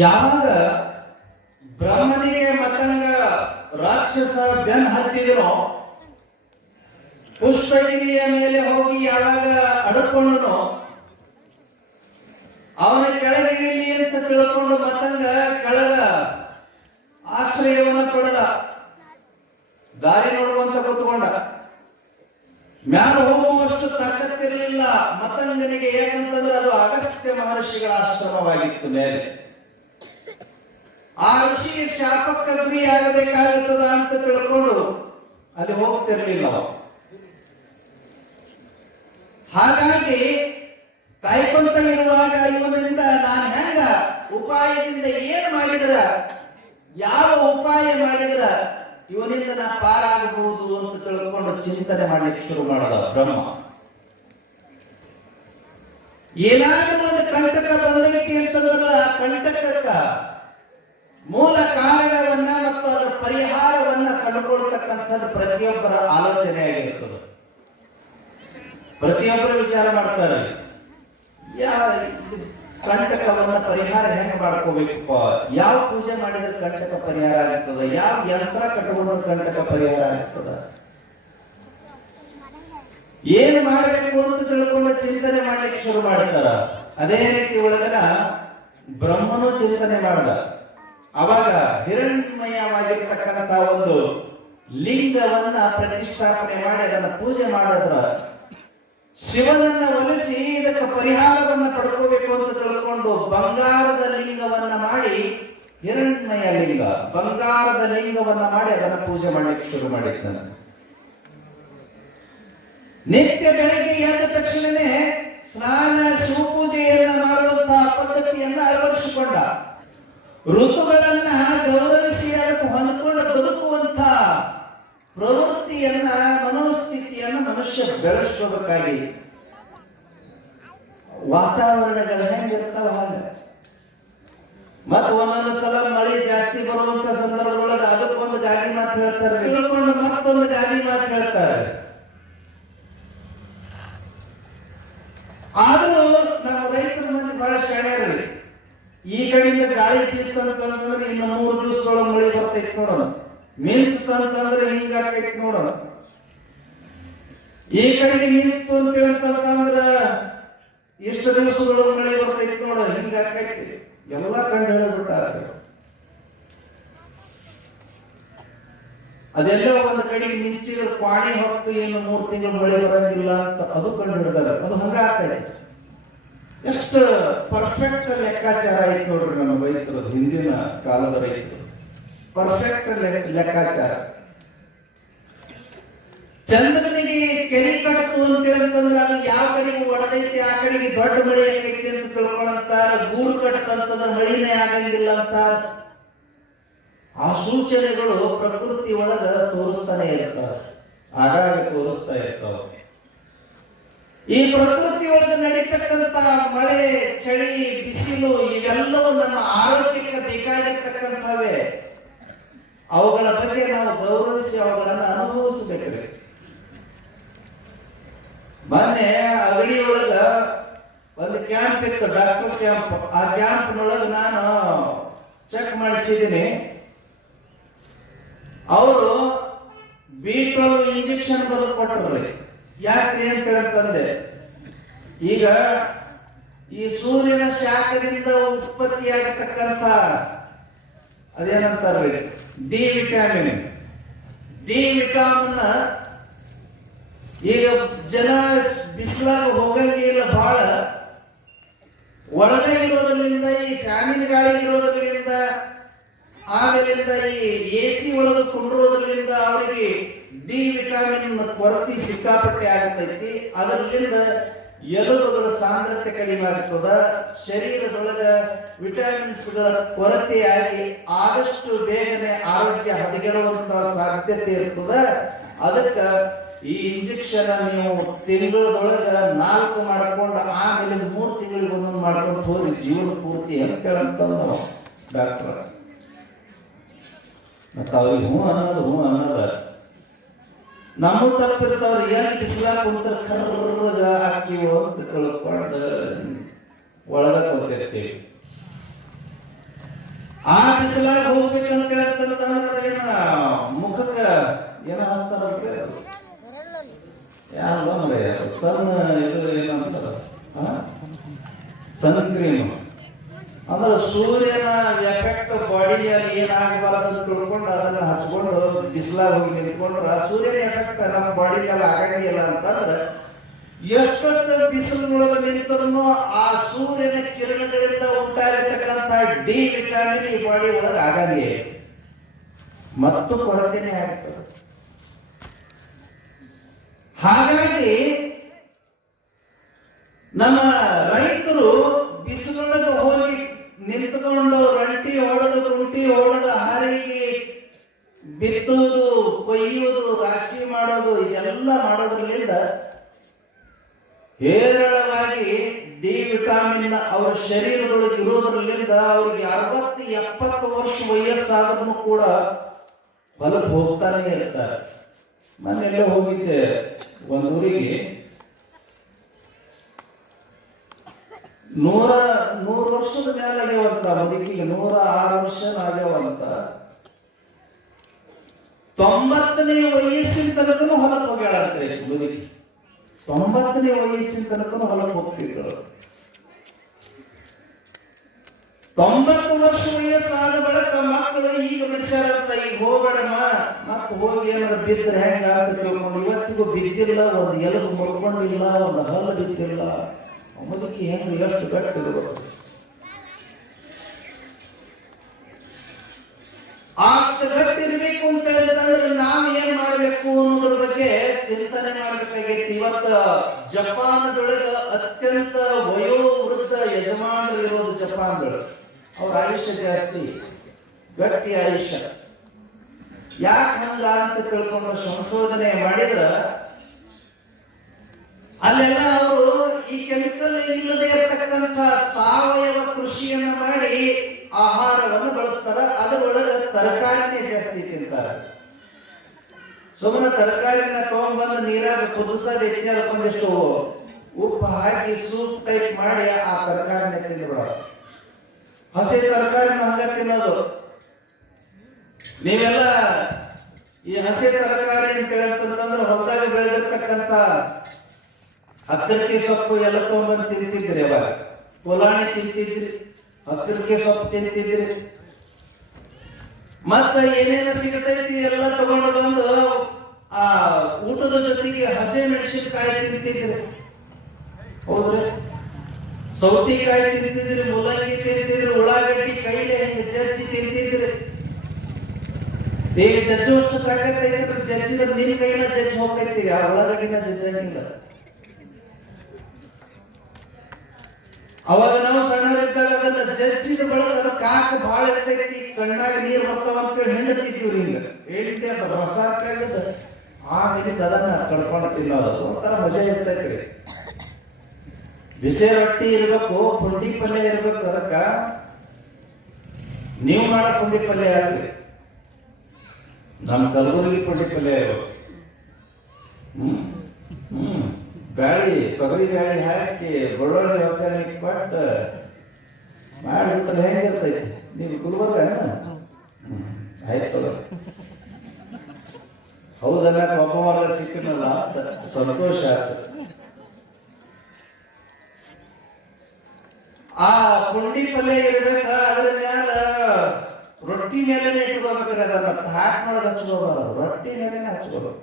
ಯಾವಾಗ ಬ್ರಹ್ಮನಿಗೆ ಮತಂಗ ರಾಕ್ಷಸ ಬೆನ್ ಹತ್ತಿದನೋ, ಪುಷ್ಪಗಿರಿಯ ಮೇಲೆ ಹೋಗಿ ಯಾವಾಗ ಅಡಕೊಂಡನೋ, ಅವನ ಕೆಳಗಿಳಿಲಿ ಅಂತ ತಿಳ್ಕೊಂಡು ಮತಂಗ ಕೆಳಗ ಆಶ್ರಯವನ್ನ ಪಡೆದ, ದಾರಿ ನೋಡುವಂತ ಕೂತ್ಕೊಂಡ. ಮ್ಯಾಲ ಹೋಗುವಷ್ಟು ತಾಕತ್ತಿರಲಿಲ್ಲ ಮತಂಗನಿಗೆ, ಯಾಕಂತಂದ್ರೆ ಅದು ಅಗಸ್ತ್ಯ ಮಹರ್ಷಿಗಳ ಆಶ್ರಮವಾಗಿತ್ತು ಮೇಲೆ. ಆ ಋಷಿಗೆ ಶಾಪಕ್ಕೆ ಗುರಿಯಾಗಬೇಕಾಗುತ್ತದ ಅಂತ ತಿಳ್ಕೊಂಡು ಅಲ್ಲಿ ಹೋಗ್ತಿರ್ಲಿಲ್ಲ. ಹಾಗಾಗಿ ಕಾಯ್ಕೊಂತ ಇರುವಾಗ ಇವನಿಂದ ನಾನು ಹೆಂಗ ಉಪಾಯದಿಂದ ಏನ್ ಮಾಡಿದ್ರ, ಯಾವ ಉಪಾಯ ಮಾಡಿದ್ರ ಇವನಿಂದ ನಾ ಪಾರಾಗಬಹುದು ಅಂತ ತಿಳ್ಕೊಂಡು ಚಿಂತನೆ ಮಾಡ್ಲಿಕ್ಕೆ ಶುರು ಮಾಡದ ಬ್ರಹ್ಮ. ಏನಾದ್ರೂ ಒಂದು ಕಂಟಕ ಬಂದೈತಿ ಅಂತಂದ್ರ ಆ ಕಂಟಕಕ್ಕ ಮೂಲ ಕಾರಣವನ್ನ ಮತ್ತು ಅದರ ಪರಿಹಾರವನ್ನ ಕಂಡುಕೊಳ್ತಕ್ಕಂಥದ್ದು ಪ್ರತಿಯೊಬ್ಬರ ಆಲೋಚನೆ ಆಗಿರ್ತದೆ. ಪ್ರತಿಯೊಬ್ಬರು ವಿಚಾರ ಮಾಡ್ತಾರೆ, ಕಂಟಕವನ್ನ ಪರಿಹಾರ ಹೆಂಗ್ ಮಾಡ್ಕೋಬೇಕಪ್ಪ, ಯಾವ ಪೂಜೆ ಮಾಡಿದ್ರೆ ಕಂಟಕ ಪರಿಹಾರ ಆಗ್ತದ, ಯಾವ ಯಂತ್ರ ಕಟ್ಟಕೊಂಡ್ರೆ ಕಂಟಕ ಪರಿಹಾರ ಆಗ್ತದ, ಏನ್ ಮಾಡಬೇಕು ಅಂತ ತಿಳ್ಕೊಂಡು ಚಿಂತನೆ ಮಾಡ್ಲಿಕ್ಕೆ ಶುರು ಮಾಡ್ತಾರ. ಅದೇ ರೀತಿ ಒಳಗನ ಬ್ರಹ್ಮನು ಚಿಂತನೆ ಮಾಡ್ದ. ಅವಾಗ ಹಿರಣ್ಮಯವಾಗಿರ್ತಕ್ಕಂಥ ಒಂದು ಲಿಂಗವನ್ನ ಪ್ರತಿಷ್ಠಾಪನೆ ಮಾಡಿ ಅದನ್ನ ಪೂಜೆ ಮಾಡಿದ್ರ ಶಿವನನ್ನ ಒಲಿಸಿ ಇದಕ್ಕೆ ಪರಿಹಾರವನ್ನ ಪಡ್ಕೋಬೇಕು ಅಂತ ತಿಳ್ಕೊಂಡು ಬಂಗಾರದ ಲಿಂಗವನ್ನ ಮಾಡಿ, ಹಿರಣ್ಮಯ ಲಿಂಗ ಬಂಗಾರದ ಲಿಂಗವನ್ನ ಮಾಡಿ ಅದನ್ನ ಪೂಜೆ ಮಾಡ್ಲಿಕ್ಕೆ ಶುರು ಮಾಡಿದ್ದಾನೆ. ನಿತ್ಯ ಬೆಳಗ್ಗೆ ಎದ್ದ ತಕ್ಷಣನೇ ಸ್ನಾನ ಶಿವಪೂಜೆಯನ್ನ ಮಾಡುವಂತಹ ಪದ್ಧತಿಯನ್ನ ಅಳವಡಿಸಿಕೊಂಡ. ಋತುಗಳನ್ನ ಗೌರವಿಸಿ ಅದಕ್ಕೆ ಹೊಂದಿಕೊಂಡು ಬದುಕುವಂತ ಪ್ರವೃತ್ತಿಯನ್ನ, ಮನೋಸ್ಥಿತಿಯನ್ನ ಮನುಷ್ಯ ಬೆಳೆಸ್ಕೋಬೇಕಾಗಿ. ವಾತಾವರಣಗಳು ಹೆಂಗಿರ್ತಾವ ಹಾಗ. ಮತ್ ಒಂದೊಂದು ಸಲ ಮಳೆ ಜಾಸ್ತಿ ಬರುವಂತ ಸಂದರ್ಭದೊಳಗೆ ಅದಕ್ಕೊಂದು ಗಾಳಿ ಮಾತು ಹೇಳ್ತಾರೆ, ತಿಳ್ಕೊಂಡು ಮತ್ತೊಂದು ಗಾಳಿ ಮಾತು ಹೇಳ್ತಾರೆ. ಆದ್ರೂ ನಮ್ಮ ರೈತರ ಮಂದಿ ಬಹಳ ಶಾಣ್ಯರು. ಈ ಕಡೆಯಿಂದ ಗಾಳಿ ಬೀಸ್ತಂತಂದ್ರೆ ಇನ್ನು 3 ದಿವಸದೊಳಗೆ ಮಳೆ ಬರ್ತೈತಿ ನೋಡೋಣ, ಮಿಂಚಂತಂದ್ರೆ ಹಿಂಗಾಕೈತಿ ನೋಡೋಣ. ಈ ಕಡೆಗೆ ಮಿಂಚು ಅಂತ ಹೇಳ್ತಂದ್ರ ಇಷ್ಟು ದಿವಸದೊಳಗೆ ಮಳೆ ಬರ್ತೈತಿ ನೋಡೋಣ, ಹಿಂಗಾಕೈತಿ. ಎಲ್ಲ ಕಂಡು ಹೇಳ್ಬಿಟ್ಟಾರೆ. ಅದೆಲ್ಲ ಒಂದು ಕಡೆಗೆ ಮಿಂಚಿದ್ರೆ ಪಾಣಿ ಹೊತ್ತು ಏನು 3 ತಿಂಗಳು ಮಳೆ ಬರಂಗಿಲ್ಲ ಅಂತ ಅದು ಕಂಡು ಹಿಡಿದಾರೆ. ಅದು ಹಂಗ ಆಗ್ತೈತಿ. ಎಷ್ಟು ಪರ್ಫೆಕ್ಟ್ ಲೆಕ್ಕಾಚಾರ ಐತಿ ನೋಡ್ರಿ ನಮ್ಮ ರೈತರು, ಹಿಂದಿನ ಕಾಲದ ರೈತರು. ಪರ್ಫೆಕ್ಟ್ ಲೆಕ್ಕಾಚಾರ. ಚಂದ್ರನಿಗೆ ಕೆರೆ ಕಟ್ಟು ಅಂತ ಅಂತಂದ್ರೆ ಅದು ಯಾವ ಕಡೆಗೆ ಒಡೆದೈತಿ ಆ ಕಡೆಗೆ ದೊಡ್ಡ ಮಳೆ ಆಗೈತಿ ಅಂತ ತಿಳ್ಕೊಳಂತಾರ. ಗೂಡು ಕಟ್ಟಂತಂದ್ರೆ ಮಳಿನೇ ಆಗಂಗಿಲ್ಲ ಅಂತ. ಆ ಸೂಚನೆಗಳು ಪ್ರಕೃತಿ ಒಳಗ ತೋರಿಸ್ತಾನೆ ಇರ್ತಾವ, ಆಗಾಗ ತೋರಿಸ್ತಾ ಇರ್ತಾವ. ಈ ಪ್ರಕೃತಿ ಒಳಗೆ ನಡೀತಕ್ಕಂತ ಮಳೆ, ಚಳಿ, ಬಿಸಿಲು ಇವೆಲ್ಲವೂ ನಮ್ಮ ಆರೋಗ್ಯಕ್ಕೆ ಬೇಕಾಗಿರ್ತಕ್ಕಂಥವೇ. ಅವುಗಳ ಬಗ್ಗೆ ನಾವು ಗೌರವಿಸಿ ಅವುಗಳನ್ನು ಅನುಭವಿಸಬೇಕ್ರಿ. ಮೊನ್ನೆ ಅಗಡಿ ಒಳಗ ಒಂದು ಕ್ಯಾಂಪ್ ಇತ್ತು, ಡಾಕ್ಟರ್ ಕ್ಯಾಂಪ್. ಆ ಕ್ಯಾಂಪ್ನೊಳಗೆ ನಾನು ಚೆಕ್ ಮಾಡಿಸಿದ್ದೀನಿ. ಅವರು B12 ಇಂಜೆಕ್ಷನ್ ಬರೋದು ಕೊಟ್ಟರು. ಯಾಕ್ರಿ ಅಂತ ಹೇಳ್ತಂದೆ, ಈಗ ಈ ಸೂರ್ಯನ ಶಾಖದಿಂದ ಉತ್ಪತ್ತಿಯಾಗತಕ್ಕಂಥ ಅದೇನಂತಾರ್ರಿ ಡಿ ವಿಟಾಮಿನ್. ಡಿ ವಿಟಾಮಿನ್ ಈಗ ಜನ ಬಿಸಿಲಾಗ ಹೋಗಂಗಿಲ್ಲ, ಬಹಳ ಒಳಗೆ ಇರೋದ್ರಿಂದ, ಈ ಫ್ಯಾನಿನ ಗಾಳಿ ಇರೋದ್ರಿಂದ, ಆಮೇಲಿಂದ ಈ AC ಒಳಗೆ ಕುಂಡ್ರೋದ್ರಿಂದ ಅವರಿಗೆ ಡಿ ವಿಟಾಮಿನ್ ಕೊರತೆ ಸಿಕ್ಕಾಪಟ್ಟೆ ಆಗತೈತಿ. ಅದರಿಂದ ಎಲುಬುಗಳ ಸಾಂದ್ರತೆ ಕಡಿಮೆ ಆಗ್ತದ. ಶರೀರದೊಳಗ ವಿಟಾಮಿನ್ಸ್ಗಳ ಕೊರತೆಯಾಗಿ ಆದಷ್ಟು ಬೇಗನೆ ಆರೋಗ್ಯ ಹದಗೆಡುವಂತಹ ಸಾಧ್ಯತೆ ಇರ್ತದ. ಅದಕ್ಕೆ ಈ ಇಂಜೆಕ್ಷನ್ ನೀವು ತಿಂಗಳದೊಳಗ 4 ಮಾಡ್ಕೊಂಡು ಆಮೇಲೆ 3 ತಿಂಗಳಿಗೆ ಒಂದೊಂದು ಮಾಡ್ಕೊಂಡು ಹೋಗಿ ಜೀವನ ಪೂರ್ತಿ ಅಂತ ಕೇಳಂತ ಡಾಕ್ಟರ್. ಮತ್ತ ಅವ್ರಿಗೆ ಹ್ಞೂ ಅನ್ನೋದ ನಮ್ಮ ತಪ್ಪಿರ್ತಾವ್ರಿ. ಏನ್ ಬಿಸಿಲಾಗ ಕುಂತ ಕರ್ರಗ ಹಾಕಿವೋ ಅಂತ ತಿಳ್ಕೊಂಡು ಒಳಗ ಕೂತಿರ್ತೀವಿ. ಆ ಬಿಸಿಲಾಗ ಹೋಗ್ಬೇಕಂತ ಹೇಳ್ತಾರ. ಏನ ಮುಖಕ್ಕ ಏನ ಹಾಸ್ತಾರಲ್ರಿ, ಯಾವ ಸನ್ ಇದು ಏನಂತಾರ ಸನ್ ಕ್ರೀಮ್. ಅಂದ್ರೆ ಸೂರ್ಯನ ಎಫೆಕ್ಟ್ ಬಾಡಿಯಲ್ಲಿ ಏನಾಗಬಾರದು ತಿಳ್ಕೊಂಡು ಅದನ್ನ ಹಚ್ಕೊಂಡು ಬಿಸಿಲಾಗ ಹೋಗಿ ನಿಂತ್ಕೊಂಡ್ರೆ ಸೂರ್ಯನ ಎಫೆಕ್ಟ್ ನಮ್ಮ ಬಾಡಿಯಲ್ಲಿ ಆಗಂಗಿಲ್ಲ ಅಂತಂದ್ರೆ ಎಷ್ಟೊತ್ತು ಬಿಸಿಲೊಳಗೆ ನಿಂತರೂ ಆ ಸೂರ್ಯನ ಕಿರಣಗಳಿಂದ ಉಂಟಾಗಿರ್ತಕ್ಕಂಥ ಡಿ ವಿಟಾಮಿನ್ ಈ ಬಾಡಿ ಒಳಗೆ ಆಗಂಗಿಲ್ಲ ಮತ್ತು ಕೊರತೆನೇ ಆಗ್ತದೆ. ಹಾಗಾಗಿ ನಮ್ಮ ರೈತರು ಬಿಸಿಲೊಳಗೆ ಹೋಗಿ ನಿಂತುಕೊಂಡು ರಂಟಿ ಹೊಡೆದು ಕುಂಟಿ ಹೊಡೆದು ಹಾರಿಗೆ ಬಿತ್ತುವುದು, ಕೊಯ್ಯುವುದು, ರಾಶಿ ಮಾಡೋದು ಇದೆಲ್ಲ ಮಾಡೋದ್ರಿಂದ ಹೇರಳವಾಗಿ ಡಿ ವಿಟಾಮಿನ್ ಅವರ ಶರೀರದೊಳಗೆ ಇರೋದ್ರಿಂದ ಅವ್ರಿಗೆ 60-70 ವರ್ಷ ವಯಸ್ಸಾದ್ರೂ ಕೂಡ ಹೊಲಕ್ಕೆ ಹೋಗ್ತಾನೆ ಇರ್ತಾರೆ. ಮನೆಯಲ್ಲೇ ಹೋಗಿದ್ದೆ ಒಂದು ಊರಿಗೆ, 100 ವರ್ಷದ ಮೇಲೆ ಆಗ್ಯಾವಂತ ಬದುಕಿಗೆ, 106 ವರ್ಷ ಆಗ್ಯಾವಂತ. 90ನೇ ವಯಸ್ಸಿನ ತನಕನೂ ಹೊಲಕ್ಕೆ ಹೋಗ್ಯಾಳಂತೆ ಬದುಕಿ. 90ನೇ ವಯಸ್ಸಿನ ತನಕನೂ ಹೊಲಕ್ಕೆ ಹೋಗ್ತಿದ್ರು. 90 ವರ್ಷ ವಯಸ್ಸಾದ ಬಳಿಕ ಮಕ್ಕಳು ಈಗ ಬಿಡಿಸ್ಯಾರಂತ, ಈಗ ಹೋಗ್ಬೇಡಮ್ಮ, ಮತ್ತೆ ಹೋಗಿ ಏನಾದ್ರು ಬಿದ್ದರೆ ಹೆಂಗ ಅಂತ ತಿಳ್ಕೊಂಡು ಇವತ್ತಿಗೂ ಬಿದ್ದಿಲ್ಲ, ಒಂದು ಎಲುಬು ಮುರ್ಕೊಂಡಿಲ್ಲ, ಒಂದು ಹಲ್ಲು ಬಿದ್ದಿಲ್ಲ. ಮುದುಕಿ ಹೆಂಗ್ ಎಷ್ಟು ಗಟ್ಟಿರ್ಬೇಕು. ಅಷ್ಟು ಗಟ್ಟಿರ್ಬೇಕು ಅಂತ ಹೇಳಿದ್ರೆ ನಾವು ಏನ್ ಮಾಡ್ಬೇಕು ಅನ್ನೋದ್ರ ಬಗ್ಗೆ ಚಿಂತನೆ ಮಾಡ್ಬೇಕಾಗೈತಿ. ಇವತ್ತು ಜಪಾನದೊಳಗ ಅತ್ಯಂತ ವಯೋವೃದ್ಧ ಯಜಮಾನರು ಇರೋದು ಜಪಾನದೊಳಗೆ. ಅವ್ರ ಆಯುಷ್ಯ ಜಾಸ್ತಿ, ಗಟ್ಟಿ ಆಯುಷ್ಯ. ಯಾಕೆ ಹಂಗ ಅಂತ ತಿಳ್ಕೊಂಡು ಸಂಶೋಧನೆ ಮಾಡಿದ್ರ ಅಲ್ಲೆಲ್ಲ ಅವರು ಈ ಕೆಮಿಕಲ್ ಇಲ್ಲದೆ ಇರತಕ್ಕಂಥ ಸಾವಯವ ಕೃಷಿಯನ್ನ ಮಾಡಿ ಆಹಾರವನ್ನು ಬಳಸ್ತಾರ. ಅದರೊಳಗೆ ತರಕಾರಿನೇ ಜಾಸ್ತಿ ತಿಂತಾರೆ. ಸುಮ್ಮನೆ ತರಕಾರಿನ ತಗೊಂಡ್ಬಂದು ನೀರಾಗ ಕುದಿಸೋದು, ಅದಕ್ಕೊಂದಿಷ್ಟು ಉಪ್ಪು ಹಾಕಿ ಸೂಪ್ ಟೈಪ್ ಮಾಡಿ ಆ ತರಕಾರಿನ ತಿಂದ್ಬಿಡೋದು. ಹಸಿ ತರಕಾರಿನ ಹಂಗ ತಿನ್ನೋದು. ನೀವೆಲ್ಲ ಈ ಹಸಿ ತರಕಾರಿ ಅಂತ ಹೇಳ್ತಂದ್ರೆ ಹೊಲದಾಗ ಬೆಳೆದಿರ್ತಕ್ಕಂಥ ಹತ್ತರಿಕೆ ಸೊಪ್ಪು ಎಲ್ಲ ತಗೊಂಡ್ಬಂದು ತಿಂತಿದ್ರಿ. ಅವಾಗ ಪೊಲಾಣಿ ತಿಂತಿದ್ರಿ, ಹತ್ತರಿಕೆ ಸೊಪ್ಪು ತಿಂತಿದ್ರಿ, ಮತ್ತ ಏನೇನ ಸಿಗತೈತಿ ಎಲ್ಲ ತಗೊಂಡು ಬಂದು ಆ ಊಟದ ಜೊತೆಗೆ ಹಸಿ ಮೆಣಸಿನಕಾಯಿ ತಿಂತಿದ್ರಿ. ಹೌದ್ರಿ? ಸೌತೆಕಾಯಿ ತಿಂತಿದ್ರಿ, ಮೂಲಂಗಿ ತಿಂತಿದ್ರಿ, ಉಳ್ಳಾಗಡ್ಡಿ ಕೈಲಿ ಹೆಂಗೆ ಚರ್ಚಿ ತಿಂತಿದ್ರಿ. ಈಗ ಜಜ್ಜು ಅಷ್ಟು ತಾಕತ್ತೈತಿ, ಜಜ್ಜಿದ್ರೆ ನಿನ್ ಕೈನ ಜಜ್ಜಿ ಹೋಗ್ತೈತಿ, ಆ ಒಳಗಡಿನ ಜಜ್ಜಾಗಿಲ್ಲ. ಅವಾಗ ನಾವು ಸಣ್ಣವರಿದ್ದಾಗ ಅದನ್ನ ಜಜ್ಜಿದ ಬಳಕ ಅದ ಕಾಕ ಬಾಳ ಇರ್ತೈತಿ, ಕಣ್ಣಾಗ ನೀರ್ ಬರ್ತಾವ ಅಂತೇಳಿ ಹಿಂಡತ್ತಿದ್ವಿ. ಹಿಂಗ ಹೇಳಿದ್ದೆ ಅದು ರಸ ಹಾಕಾಗದ ಆಮೇಲೆ ಅದನ್ನ ಕಡ್ಕೊಂಡು ತಿನ್ನೋದು ಒಂಥರ ಮಜಾ ಇರ್ತೈತಿ. ಬಿಸಿ ರೊಟ್ಟಿ ಇರ್ಬೇಕು, ಪುಂಡಿ ಪಲ್ಯ ಇರ್ಬೇಕು. ಅದಕ್ಕ ನೀವು ಮಾಡೋ ಪುಂಡಿ ಪಲ್ಯ ಆಗ್ಲಿ, ನಮ್ ಕಲಬುರಗಿ ಪುಂಡಿ ಪಲ್ಯ ಇರ್ಬೇಕು. ಬ್ಯಾಳಿ ತೊಗರಿ ಬ್ಯಾಳಿ ಹಾಕಿ ಬೆಳ್ಳುಳ್ಳಿ ಒಗ್ಗರಣೆ ಕೊಟ್ಟು ಮಾಡಿಬಿಟ್ರೆ ಹೆಂಗಿರ್ತೈತಿ? ನೀವು ಗುಲ್ಬರ್ಗ ಆಯ್ತು, ಹೌದಲ್ಲ, ಪಾಪ ಮಾರ ಸಿಕ್ಕಿನಲ್ಲ ಅಂತ ಸಂತೋಷ ಆಗ್ತದೆ. ಆ ಪುಂಡಿ ಪಲ್ಯ ಇರ್ಬೇಕ, ಅದ್ರ ಮ್ಯಾಲ ರೊಟ್ಟಿ ಮೇಲೆನೆ ಇಟ್ಕೋಬೇಕಾದ್ರೆ ಅದನ್ನ ತಾಟ್ನೊಳಗೆ ಹಚ್ಕೋಬಾರದು, ರೊಟ್ಟಿ ಮೇಲೆನೆ ಹಚ್ಕೋಬೇಕು.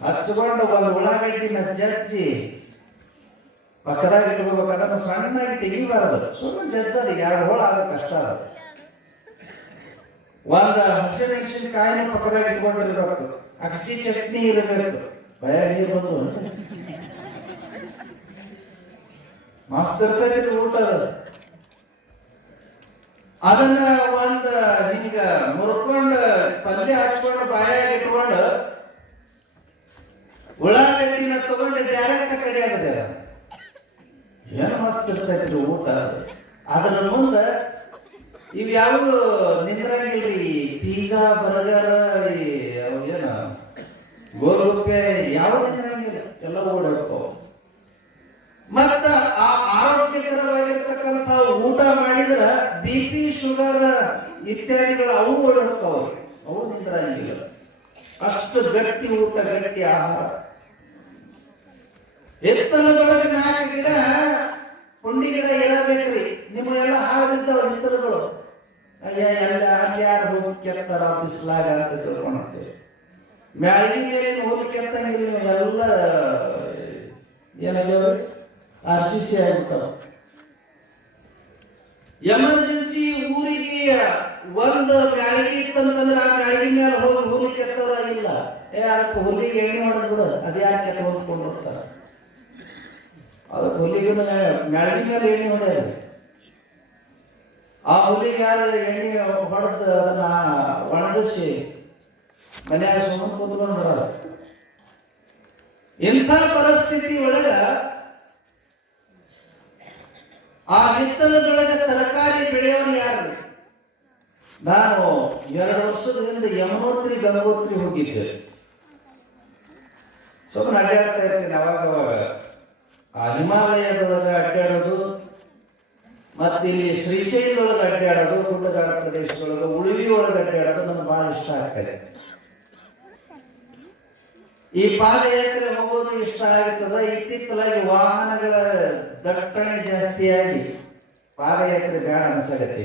ಹಚ್ಕೊಂಡು ಒಂದು ಉಳ್ಳಾಗಡ್ಡಿನ ಜಜ್ಜಿ ಪಕ್ಕದಾಗ ಇಟ್ಕೋಬೇಕು. ಅದನ್ನು ಸಣ್ಣಾಗಿ ತೆಗಿಬಾರದು, ಸುಮ್ಮನೆ ಜಜ್ಜದು, 2 ಹೋಳು ಆಗ ಕಷ್ಟ ಅದ. ಒಂದು ಹಸಿಮೆಣಸಿನಕಾಯಿನ ಪಕ್ಕದಾಗ ಇಟ್ಕೊಂಡಿರ್ಬೇಕು, ಅಗಸಿ ಚಟ್ನಿ ಇರಬೇಕು. ಭಯ ನೀರು ಬಂದು ಮಸ್ತ್ ಇರ್ತೈತಿ ಊಟ. ಅದನ್ನ ಒಂದ ಹಿಂಗ ಮುರ್ಕೊಂಡು ಪಲ್ಯ ಹಚ್ಕೊಂಡು ಬಾಯಾಗ ಇಟ್ಕೊಂಡು ಉಳ್ಳಾಗಡ್ಡಿನ ತಗೊಂಡು ಡೈರೆಕ್ಟ್ ಕಡೆ ಆಗದೆ, ಏನ್ ಮಸ್ತ್ ಇರ್ತೈತಿ ಊಟ. ಅದ್ರ ಮುಂದ ಇವ್ಯಾವ ನಿಂದ್ರಂಗಿಲ್ರಿ, ಪಿಜ್ಜಾ ಬರ್ಗರ್ ಏನ ಗೋಲ್ಗಪ್ಪೆ ಯಾವ ನಿಂದ್ರಂಗಿಲ್ಲ, ಎಲ್ಲ ಓಡಾಡ್ತಾವ. ಮತ್ತ ಆ ಆರೋಗ್ಯಕರವಾಗಿರ್ತಕ್ಕಂಥ ಊಟ ಮಾಡಿದ್ರ BP ಶುಗರ್ ಇತ್ಯಾದಿಗಳು ಅವು ಓಡಾಡ್ತಾವ, ಅವು ನಿಂದ್ರಂಗಿಲ್ಲ. ಅಷ್ಟು ಗಟ್ಟಿ ಊಟ, ಗಟ್ಟಿ ಆಹಾರ. ಎತ್ತರದೊಳಗೆ 4 ಗಿಡ ಪುಂಡಿ ಗಿಡ ಇರಬೇಕ್ರಿ. ನಿಮಗೆಲ್ಲ ಹಾಳು ಬಿದ್ದಾವ ಎತ್ತರಗಳು. ಅಲ್ಲಿ ಯಾರು ಹೋಗಿ ಕೆತ್ತಾರ ಬಿಸಿಲಾಗ ಅಂತ ತಿಳ್ಕೊಂಡ್ತೇವೆ. ಮ್ಯಾಳಿಗೆ ಮೇಲೆ ಹೋಗಿ ಕೆತ್ತಂಗಿಲ್ಲ, ಎಲ್ಲ ಏನಾಗ್ಯಾವ RCC ಆಗ್ಬಿಟ್ಟಾವ. ಎಮರ್ಜೆನ್ಸಿ ಊರಿಗೆ ಒಂದು ಮ್ಯಾಳಿಗೆ ಇತ್ತಂತಂದ್ರೆ ಆ ಮ್ಯಾಳಿಗೆ ಮೇಲೆ ಹೋಗಿ ಹುಲಿ ಕೆತ್ತವ್ರ ಇಲ್ಲ. ಅದಕ್ಕೆ ಹುಲಿಗೆ ಎಣ್ಣೆ ಮಾಡಿದ್ಬಿಡು, ಅದು ಯಾರು ಕೆತ್ತ ಹೊಂದ್ಕೊಂಡು ಹೋಗ್ತಾರ. ಅದಕ್ಕೆ ಹುಲಿಗೂ ಮ್ಯಾಳಿಗೆ ಮೇಲೆ ಎಣ್ಣೆ ಹೊಡೆಯ, ಆ ಹುಲಿಗೆ ಯಾರು ಎಣ್ಣೆ ಹೊಡೆದು ಅದನ್ನ ಒಣಗಿಸಿ ಮನೆಯಾಗ ಸುಮ್ಮನೆ ಕೂತ್ಕೊಂಡು ಬರೋದು. ಇಂಥ ಪರಿಸ್ಥಿತಿ ಒಳಗ ಆ ಹಿತ್ತಲದೊಳಗೆ ತರಕಾರಿ ಬೆಳೆಯೋರು ಯಾರು? ನಾನು 2 ವರ್ಷದ ಹಿಂದೆ ಯಮನೋತ್ರಿ ಗಂಗೋತ್ರಿ ಹೋಗಿದ್ದೆ. ಸ್ವಲ್ಪ ಅಡ್ಡಾಡ್ತಾ ಇರ್ತೀನಿ ಅವಾಗ. ಆ ಹಿಮಾಲಯದೊಳಗೆ ಅಡ್ಡಾಡೋದು, ಮತ್ತೆ ಇಲ್ಲಿ ಶ್ರೀಶೈಲದೊಳಗೆ ಅಡ್ಡಾಡೋದು, ಗುಡ್ಡಗಾಡ ಪ್ರದೇಶದೊಳಗೆ ಉಳಿವಿ ಒಳಗೆ ಅಡ್ಡಾಡೋದು ನನಗೆ ಬಹಳ ಇಷ್ಟ ಆಗ್ತದೆ. ಈ ಪಾದಯಾತ್ರೆ ಹೋಗೋದು ಇಷ್ಟ ಆಗುತ್ತದೆ. ಇತ್ತಿತ್ತಲಾಗಿ ವಾಹನಗಳ ದಟ್ಟಣೆ ಜಾಸ್ತಿಯಾಗಿ ಪಾದಯಾತ್ರೆ ಬೇಡ ಅನ್ಸಾಗತ್ತೆ.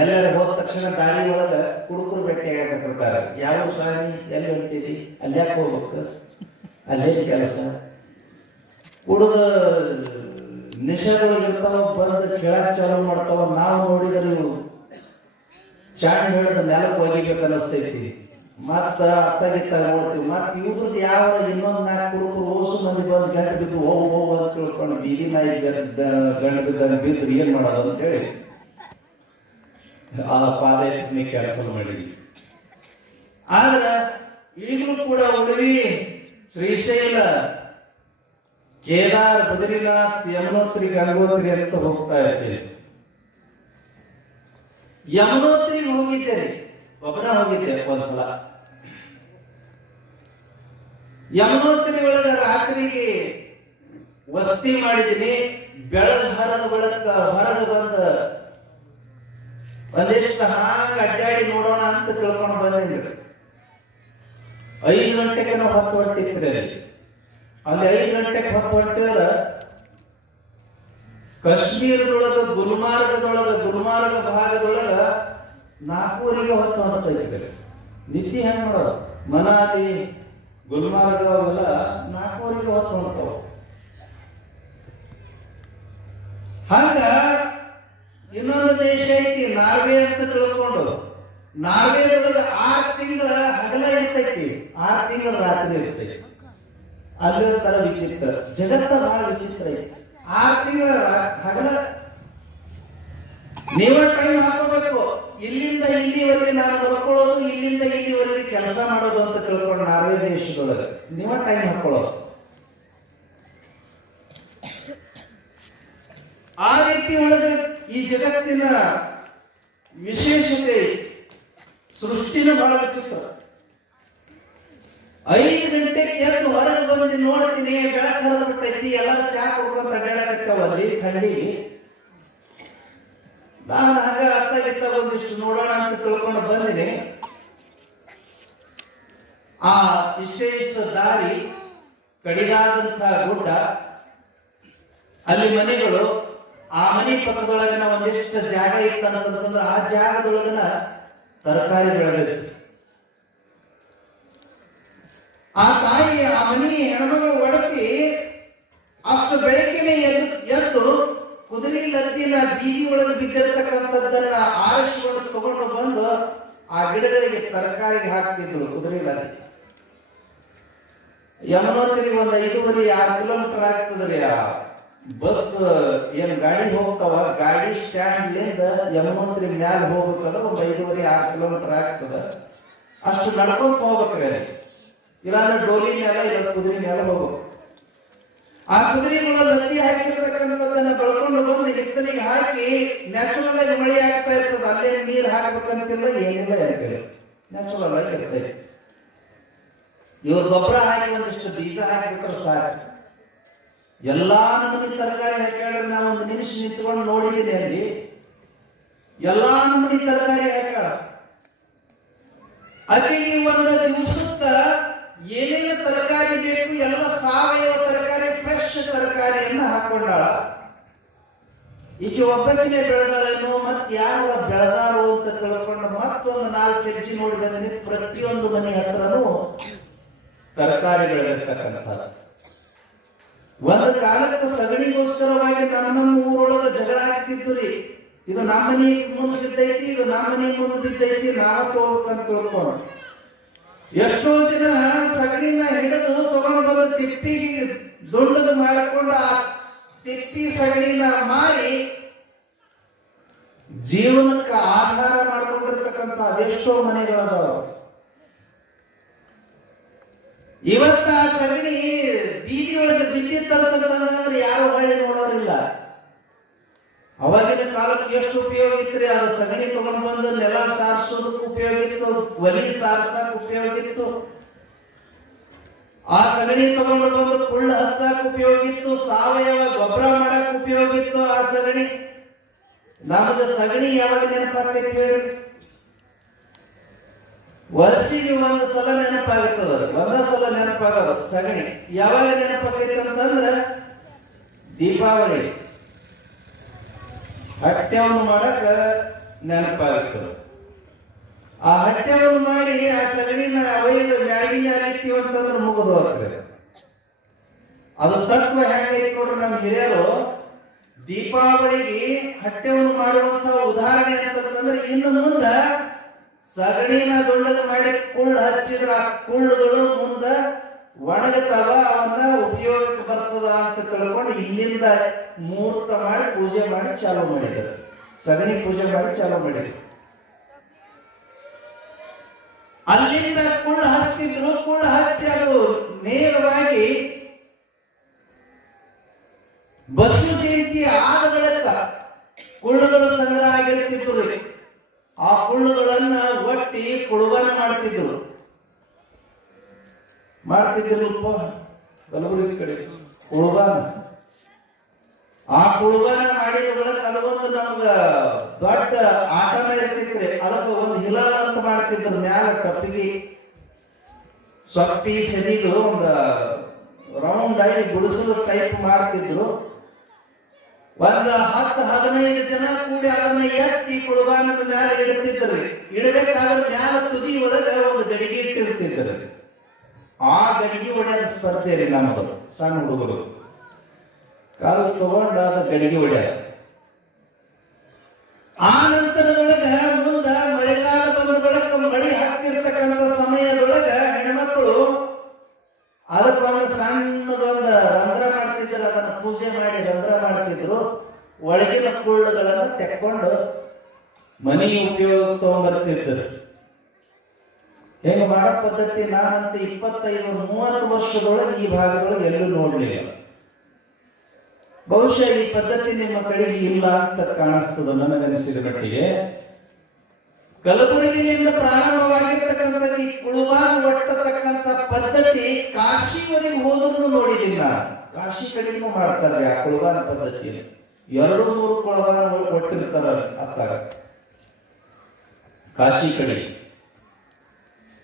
ಎಲ್ಲರೂ ಹೋದ ತಕ್ಷಣ ದಾರಿ ಒಳಗ ಕುಡುಕರು ಭೇಟಿ ಆಗಕ್ಕಿರ್ತಾರೆ. ಯಾವ ಸಾರಿ ಎಲ್ಲಿ ಹೋಗ್ತೀರಿ, ಅಲ್ಲಿ ಯಾಕೆ ಹೋಗ್ಬೇಕು, ಅಲ್ಲೇ ಕೆಲಸ, ಕುಡಿದ ನಿಷೇಧಗಳಿರ್ತಾವ, ಬಂದು ಕೇಳಕ್ ಚಾಲು ಮಾಡ್ತಾವ. ನಾವು ನೋಡಿದರೆ ಇವು ಚಾಣ್ ಹೇಳಿದ ನೆಲಕ್ಕೆ ಒಗಿಬೇಕು ಅನ್ನಿಸ್ತೈತಿ. ಮತ್ತ ಅತ್ತಗಿತ್ತ ನೋಡ್ತೀವಿ. ಮತ್ ಇವ್ರದ್ದು ಯಾವ ಇನ್ನೊಂದ್ 4 ಕುಡುಕರು ಓಸು ಮಂದಿ ಬಂದು ಗಂಟು ಬಿದ್ದು ಹೋಗು ಅಂತ ತಿಳ್ಕೊಂಡು ಬೀದಿ ನಾಯಿ ಗಂಟು ಬಿದ್ದ ಬಿದ್ದು ಏನ್ ಮಾಡೋದು ಅಂತ ಹೇಳಿ ಆ ಪಾದಯಾತ್ರೆ ಕ್ಯಾನ್ಸಲ್ ಮಾಡಿದ್ವಿ. ಆದ್ರೆ ಈಗಲೂ ಕೂಡ ಉಡುಪಿ, ಶ್ರೀಶೈಲ, ಕೇದಾರ್, ಬದ್ರಿನಾಥ್, ಯಮನೋತ್ರಿ, ಗಂಗೋತ್ರಿ ಅಂತ ಹೋಗ್ತಾ ಇರ್ತೀವಿ. ಯಮನೋತ್ರಿಗೆ ಹೋಗಿದ್ದೇನೆ, ಒಬ್ಬನ ಹೋಗಿದ್ದೆ ಒಂದ್ಸಲ. ಯಮನೋತ್ರಿ ಒಳಗ ರಾತ್ರಿಗೆ ವಸತಿ ಮಾಡಿದ್ದೀನಿ. ಬೆಳಗ್ಗೆ ಹೊರಗೆ ಬಂದ ಒಂದಿಷ್ಟು ಹಾಂಗ ಅಡ್ಡಾಡಿ ನೋಡೋಣ ಅಂತ ತಿಳ್ಕೊಂಡು ಬಂದಿದ್ವಿ. 5 ಗಂಟೆಗೆ ನಾವು ಹೊತ್ತು ಹೊಟ್ಟಿದ್ರಿ. ಅಲ್ಲಿ 5 ಗಂಟೆಗೆ ಹೊತ್ತು ಹೊಟ್ಟಿದ್ರ ಕಾಶ್ಮೀರದೊಳಗ ಗುಲ್ಮಾರ್ಗ ಭಾಗದೊಳಗ 4 ಹೊತ್ತು ಹೊರತೈತಿ. ನಿದ್ದೆ ಹೆಂಗ್ ಮಾಡೋದು? ಮನಾಲಿ, ಗುಲ್ಮಾರ್ಗ ಅವೆಲ್ಲ 4 ಹೊತ್ತು ಹೊರತಾವ. ಹಂಗ ಇನ್ನೊಂದು ದೇಶ ಐತಿ ನಾರ್ವೆ ಅಂತ ತಿಳ್ಕೊಂಡು ನಾರ್ವೇದೊಳಗ 6 ತಿಂಗಳ ಹಗಲ ಇರ್ತೈತಿ, 6 ತಿಂಗಳ ರಾತ್ರಿ ಇರ್ತೈತಿ. ಅಲ್ಲಿ ತರ ವಿಚಿತ್ರ, ಜಗತ್ತ ಬಹಳ ವಿಚಿತ್ರ ಐತಿ. 6 ತಿಂಗಳ ಹಗಲ ನೀವ ಟೈಮ್ ಹಾಕೋಬೇಕು. ಇಲ್ಲಿಂದ ಇಲ್ಲಿವರೆಗೆ ನಾನು ಬರ್ಕೊಳ್ಳೋದು, ಇಲ್ಲಿಂದ ಇಲ್ಲಿವರೆಗೆ ಕೆಲಸ ಮಾಡೋದು ಅಂತ ತಿಳ್ಕೊಂಡು ನಾರ್ವೆ ದೇಶದೊಳಗೆ ನೀವ ಟೈಮ್ ಹಾಕೊಳ್ಳೋದು. ಆ ರೀತಿ ಒಳಗೆ ಈ ಜಗತ್ತಿನ ವಿಶೇಷತೆ, ಸೃಷ್ಟಿನ ಬಹಳ ವಿಚಿತ್ರ. 5 ಗಂಟೆಗೆ ಎದ್ದು ಹೊರಗೆ ಬಂದು ನೋಡ್ತೀನಿ, ಬೆಳಕು ಹರಿದು ಬಿಟ್ಟೈತಿ, ಎಲ್ಲರೂ ಚಾ ಕುಡ್ಕೊಂತ ಅಡ್ಡಾಡಕತ್ತಾವಲ್ಲಿ ಥಂಡಿಗೆ. ನಾನು ಹಂಗ ಅತ್ತಾಗಿತ್ತ ಒಂದಿಷ್ಟು ನೋಡೋಣ ಅಂತ ತಿಳ್ಕೊಂಡು ಬಂದಿನಿ. ಆ ಇಷ್ಟು ದಾರಿ, ಕಡಿದಾದಂತಹ ಗುಡ್ಡ, ಅಲ್ಲಿ ಮನೆಗಳು, ಆ ಮನೆ ಪಕ್ಕದೊಳಗಿನ ಒಂದಿಷ್ಟು ಜಾಗ ಇತ್ತಂತಂದ್ರೆ ಆ ಜಾಗದೊಳಗಿನ ತರಕಾರಿ ಬೆಳೆದಿತ್ತು. ಆ ತಾಯಿ ಆ ಮನಿ ಹೆಣ್ಮಗಳು ಒಡಕಿ ಅಷ್ಟು ಬೆಳಕಿನ ಎದ್ದು ಕುದುರೆ ಲದ್ದಿನ ಬೀದಿ ಒಳಗೆ ಬಿದ್ದಿರ್ತಕ್ಕಂಥದ್ದನ್ನ ಆರಿಸಿಕೊಂಡು ತಗೊಂಡು ಬಂದು ಆ ಗಿಡಗಳಿಗೆ ತರಕಾರಿಗೆ ಹಾಕ್ತಿದ್ರು. ಕುದುರೆ ಲದ್ದಿ ಯಮನೋತ್ರಿಗೆ ಒಂದು 5.5-6 ಕಿಲೋಮೀಟರ್ ಆಗ್ತದ್ರಿ. ಆ ಬಸ್ ಏನ್ ಗಾಡಿ ಹೋಗ್ತಾವ, ಗಾಡಿ ಸ್ಟ್ಯಾಂಡ್ ಲಿಂದ ಯಮನೋತ್ರಿ ಮ್ಯಾಲ ಹೋಗ್ಬೇಕಂದ್ರೆ ಒಂದು 5.5-6 ಕಿಲೋಮೀಟರ್ ಆಗ್ತದ. ಅಷ್ಟು ನಡ್ಕೊಂತ ಹೋಗ್ಬೇಕ್ರಿ. ಇಲ್ಲಾಂದ್ರೆ ಡೋಲಿ ಮೇಲೆ ಇಲ್ಲ ಕುದುರೆ ಮೇಲೆ ಹೋಗ್ಬೇಕು. ಆ ಕುದುರೆಗಳ ಲದ್ದಿ ಹಾಕಿರ್ತಕ್ಕಂಥದ್ದನ್ನ ಬೆಳ್ಕೊಂಡು ಬಂದು ಹಿತ್ತಲಿಗೆ ಹಾಕಿ ನ್ಯಾಚುರಲ್ ಆಗಿ ಮಳೆ ಆಗ್ತಾ ಇರ್ತದೆ. ಅಲ್ಲೇ ನೀರು ಹಾಕ್ಬೇಕಂತಿಲ್ಲ, ಏನಿಲ್ಲ, ಯಾಕೆ ನ್ಯಾಚುರಲ್ ಆಗಿ ಇರ್ತದೆ. ಇವ್ರು ಗೊಬ್ಬರ ಹಾಕಿ ಒಂದಿಷ್ಟು ಬೀಜ ಹಾಕಿಬಿಟ್ರೆ ಸಾಕು. ಎಲ್ಲಾ ನಮೂನಿ ತರಕಾರಿ ಹಾಕ್ಯಾಡ್ರೆ ನಾವು ಒಂದು ನಿಮಿಷ ನಿಂತ್ಕೊಂಡು ನೋಡಿದ್ದೀನಿ. ಅಲ್ಲಿ ಎಲ್ಲಾ ನಮೂನಿ ತರಕಾರಿ ಹಾಕ್ಯಾಳ. ಅಲ್ಲಿಗೆ ಒಂದು ದಿವಸಕ್ಕ ಏನೇನು ತರಕಾರಿ ಬೇಕು ಎಲ್ಲ ಸಾವಯವ ತರಕಾರಿ, ಫ್ರೆಶ್ ತರಕಾರಿಯನ್ನ ಹಾಕೊಂಡಾಳ. ಈಗ ಒಬ್ಬನೇ ಬೆಳೆದಾಳೇನೋ, ಮತ್ ಯಾರು ಬೆಳೆದಾರು ಅಂತ ತಿಳ್ಕೊಂಡು ಮತ್ತೊಂದು 4 ಹೆಜ್ಜೆ ನೋಡಿ ಬಂದಿನಿ. ಪ್ರತಿಯೊಂದು ಮನೆ ಹತ್ರನೂ ತರಕಾರಿ ಬೆಳೆದಿರ್ತಕ್ಕಂಥ. ಒಂದು ಕಾಲಕ್ಕೆ ಸಗಣಿಗೋಸ್ಕರವಾಗಿ ನಮ್ಮ ಊರೊಳಗ ಜಗಳ ಆಗ್ತಿತ್ತು ರೀ. ಇದು ನಮ್ಮ ಮನೆ ಮುಂದೆ ಬಿದ್ದೈತಿ, ಇದು ನಮ್ಮ ಮನೆ ಮುಂದೆ ಬಿದ್ದೈತಿ, ನಾವು ತಗೋಬೇಕಂತ ತಿಳ್ಕೊಂಡು ಎಷ್ಟೋ ಜನ ಸಗಣಿನ ಹಿಡಿದು ತಗೊಂಡು ಬಂದು ತಿಪ್ಪಿಗೆ ದುಂಡದು ಮಾಡಿಕೊಂಡು ಆ ತಿಪ್ಪಿ ಸಗಣಿನ ಮಾರಿ ಜೀವನಕ್ಕೆ ಆಧಾರ ಮಾಡಿಕೊಂಡಿರ್ತಕ್ಕಂಥ ಅದೆಷ್ಟೋ ಮನೆಗಳದಾವ. ಇವತ್ತ ಆ ಸಗಣಿ ಬೀದಿ ಒಳಗೆ ಬಿದ್ದಿತ್ತಂತಂದ್ರೆ ಯಾರು ಹೊಳ್ಳಿ ನೋಡೋರಿಲ್ಲ. ಅವಾಗಿನ ಕಾಲಕ್ಕೆ ಎಷ್ಟು ಉಪಯೋಗ ಇತ್ತು. ಅದು ಸಗಣಿ ತಗೊಂಡು ಬಂದು ನೆಲ ಸಾರಿಸೋದಕ್ಕೆ ಉಪಯೋಗ ಇತ್ತು, ಒಲಿ ಸಾರಿಸಕ್ ಉಪಯೋಗ ಇತ್ತು. ಆ ಸಗಣಿ ತಗೊಂಡು ಬಂದು ಕುಳ್ಳ ಹಚ್ಚಕ್ ಉಪಯೋಗ ಇತ್ತು, ಸಾವಯವ ಗೊಬ್ಬರ ಮಾಡಕ್ ಉಪಯೋಗ ಇತ್ತು. ಆ ಸಗಣಿ ನಮಗೆ ಸಗಣಿ ಯಾವಾಗ ನೆನಪಾಗ್ತೈತಿ ಹೇಳಿ? ವರ್ಷಿಗೆ ಒಂದು ಸಲ ನೆನಪಾಗುತ್ತದ, ಒಂದ ಸಲ ನೆನಪಾಗದ ಸಗಣಿ. ಯಾವಾಗ ನೆನಪಾಗೈತಿ ಅಂತಂದ್ರೆ ದೀಪಾವಳಿ ಹಟ್ಯವನ್ನು ಮಾಡಕ ನೆನಪಾಗುತ್ತದೆ. ಆ ಹಟ್ಯವನ್ನು ಮಾಡಿ ಆ ಸಗಣಿನ ಒಯ್ದು ಮ್ಯಾಗಿನ ಇಟ್ಟಿವಿ ಅಂತಂದ್ರೆ ಮುಗಿದು ಹೋಗ್ತದೆ. ಅದು ತತ್ವ ಹೆಂಗೈತಿ ನೋಡ್ರಿ. ನಮ್ಮ ಹಿರಿಯರು ದೀಪಾವಳಿಗೆ ಹಟ್ಯವನ್ನು ಮಾಡುವಂತಹ ಉದಾಹರಣೆ ಅಂತಂದ್ರೆ, ಇನ್ನು ಮುಂದ ಸಗಣಿನ ದುಂಡಗ ಮಾಡಿ ಕುಳ್ಳು ಹಚ್ಚಿದ್ರ ಆ ಕುಳ್ಳುಗಳು ಮುಂದ ಒಣಗುತ್ತಾವ, ಅವನ್ನ ಉಪಯೋಗಕ್ಕೆ ಬರ್ತದ ಅಂತ ತಿಳ್ಕೊಂಡು ಇಲ್ಲಿಂದ ಮುಹೂರ್ತ ಮಾಡಿ ಪೂಜೆ ಮಾಡಿ ಚಾಲೂ ಮಾಡಿದ್ರು. ಸಗಣಿ ಪೂಜೆ ಮಾಡಿ ಚಾಲೂ ಮಾಡಿದ್ರು. ಅಲ್ಲಿಂದ ಕುಳ್ಳು ಹಚ್ತಿದ್ರು. ಕುಳ್ಳು ಹಚ್ಚಿ ಅದು ನೇರವಾಗಿ ಬಸವ ಜಯಂತಿ ಆದ ಬಳಿಕ ಕುಳ್ಳುಗಳು ಸಂಗ್ರಹ ಆಗಿರ್ತಿದ್ರು. ಆ ಕುಳ್ಳುಗಳನ್ನ ಒಟ್ಟಿ ಕುಳುಬನ ಮಾಡ್ತಿದ್ರು. ಕಲಬುರಗಿ ಕಡೆ ಕುಳುಬನ. ಆ ಕುಳುಬನ ಮಾಡಿದ ಬಳಿಕ ಅದೊಂದು ನಮ್ಗ ದೊಡ್ಡ ಆಟನ ಇರ್ತಿದ್ರಿ. ಅದಕ್ಕೆ ಒಂದು ಹಿಲಾಲ ಅಂತ ಮಾಡ್ತಿದ್ರು. ಮ್ಯಾಲ ಕಪ್ಪಿಗೆ ಸೊಪ್ಪಿ ಸೆದಿದು ಒಂದು ರೌಂಡ್ ಆಗಿ ಗುಡಿಸಲು ಟೈಪ್ ಮಾಡ್ತಿದ್ರು. ಒಂದು 10-15 ಜನ ಕೂಡಿ ಅದನ್ನ ಎತ್ತಿ ಕುಳುಬಾನದ ಮ್ಯಾಲ ಇಡ್ತಿದ್ರು. ಇಡಬೇಕಾದ್ರೆ ಮ್ಯಾಲ ತುದಿ ಒಳಗ ಒಂದು ಗಡಿಗೆ ಇಟ್ಟಿರ್ತಿದ್ರು. ಆ ಗಡಿಗೆ ಹೊಡೆಯೋದು ಸ್ಪರ್ಧೆ ರೀ ನಮ್ಮದು. ಸಣ್ಣ ಹುಡುಗರು ಕಾಲು ತಗೊಂಡ ಅದ ಗಡಿಗೆ ಹೊಡೆಯ. ಆ ನಂತರದೊಳಗ ಮುಂದ ಮಳೆಗಾಲ ಬಂದ ಬಂದ ಬಳಿಕ ಮಳಿ ಹಾಕ್ತಿರ್ತಕ್ಕಂಥ ಸಮಯದೊಳಗ ಹೆಣ್ಮಕ್ಳು ಅದಕ್ಕೊಂದು ಸಣ್ಣದೊಂದು ರಂಧ್ರ ಮಾಡ್ತಿದ್ರು, ಅದನ್ನ ಪೂಜೆ ಮಾಡಿ ರಂಧ್ರ ಮಾಡ್ತಿದ್ರು. ಒಳಗಿನ ಕುಳ್ಳುಗಳನ್ನ ತೆಕ್ಕೊಂಡು ಮನಿ ಉಪಯೋಗ ತಗೊಂಡ್ಬರ್ತಿದ್ರು. ಹೆಂಗ ಮಾಡೋ ಪದ್ಧತಿ ನಾನಂತ 25-30 ವರ್ಷದೊಳಗೆ ಈ ಭಾಗದೊಳಗೆ ಎಲ್ಲೂ ನೋಡ್ಲಿಲ್ಲ. ಬಹುಶಃ ಈ ಪದ್ಧತಿ ನಿಮ್ಮ ಕಡೆಗೆ ಇಲ್ಲ ಅಂತ ಕಾಣಿಸ್ತದ ನನಗನಿಸಿದ ಮಟ್ಟಿಗೆ. ಕಲಬುರಗಿಯಿಂದ ಪ್ರಾರಂಭವಾಗಿರ್ತಕ್ಕಂಥ ಈ ಕುಳುವಾನ ಒಟ್ಟತಕ್ಕಂಥ ಪದ್ಧತಿ ಕಾಶಿವರೆಗೆ ಹೋದ್ರು ನೋಡಿದಿಲ್ಲ. ಕಾಶಿ ಕಡೆಗೂ ಮಾಡ್ತಾರೆ ಆ ಕುಳುವಾನ ಪದ್ಧತಿ. 2-3 ಕುಳುವಾನ ಒಟ್ಟಿರ್ತಾರ ಅತ್ತಾಗ ಕಾಶಿ ಕಡೆ.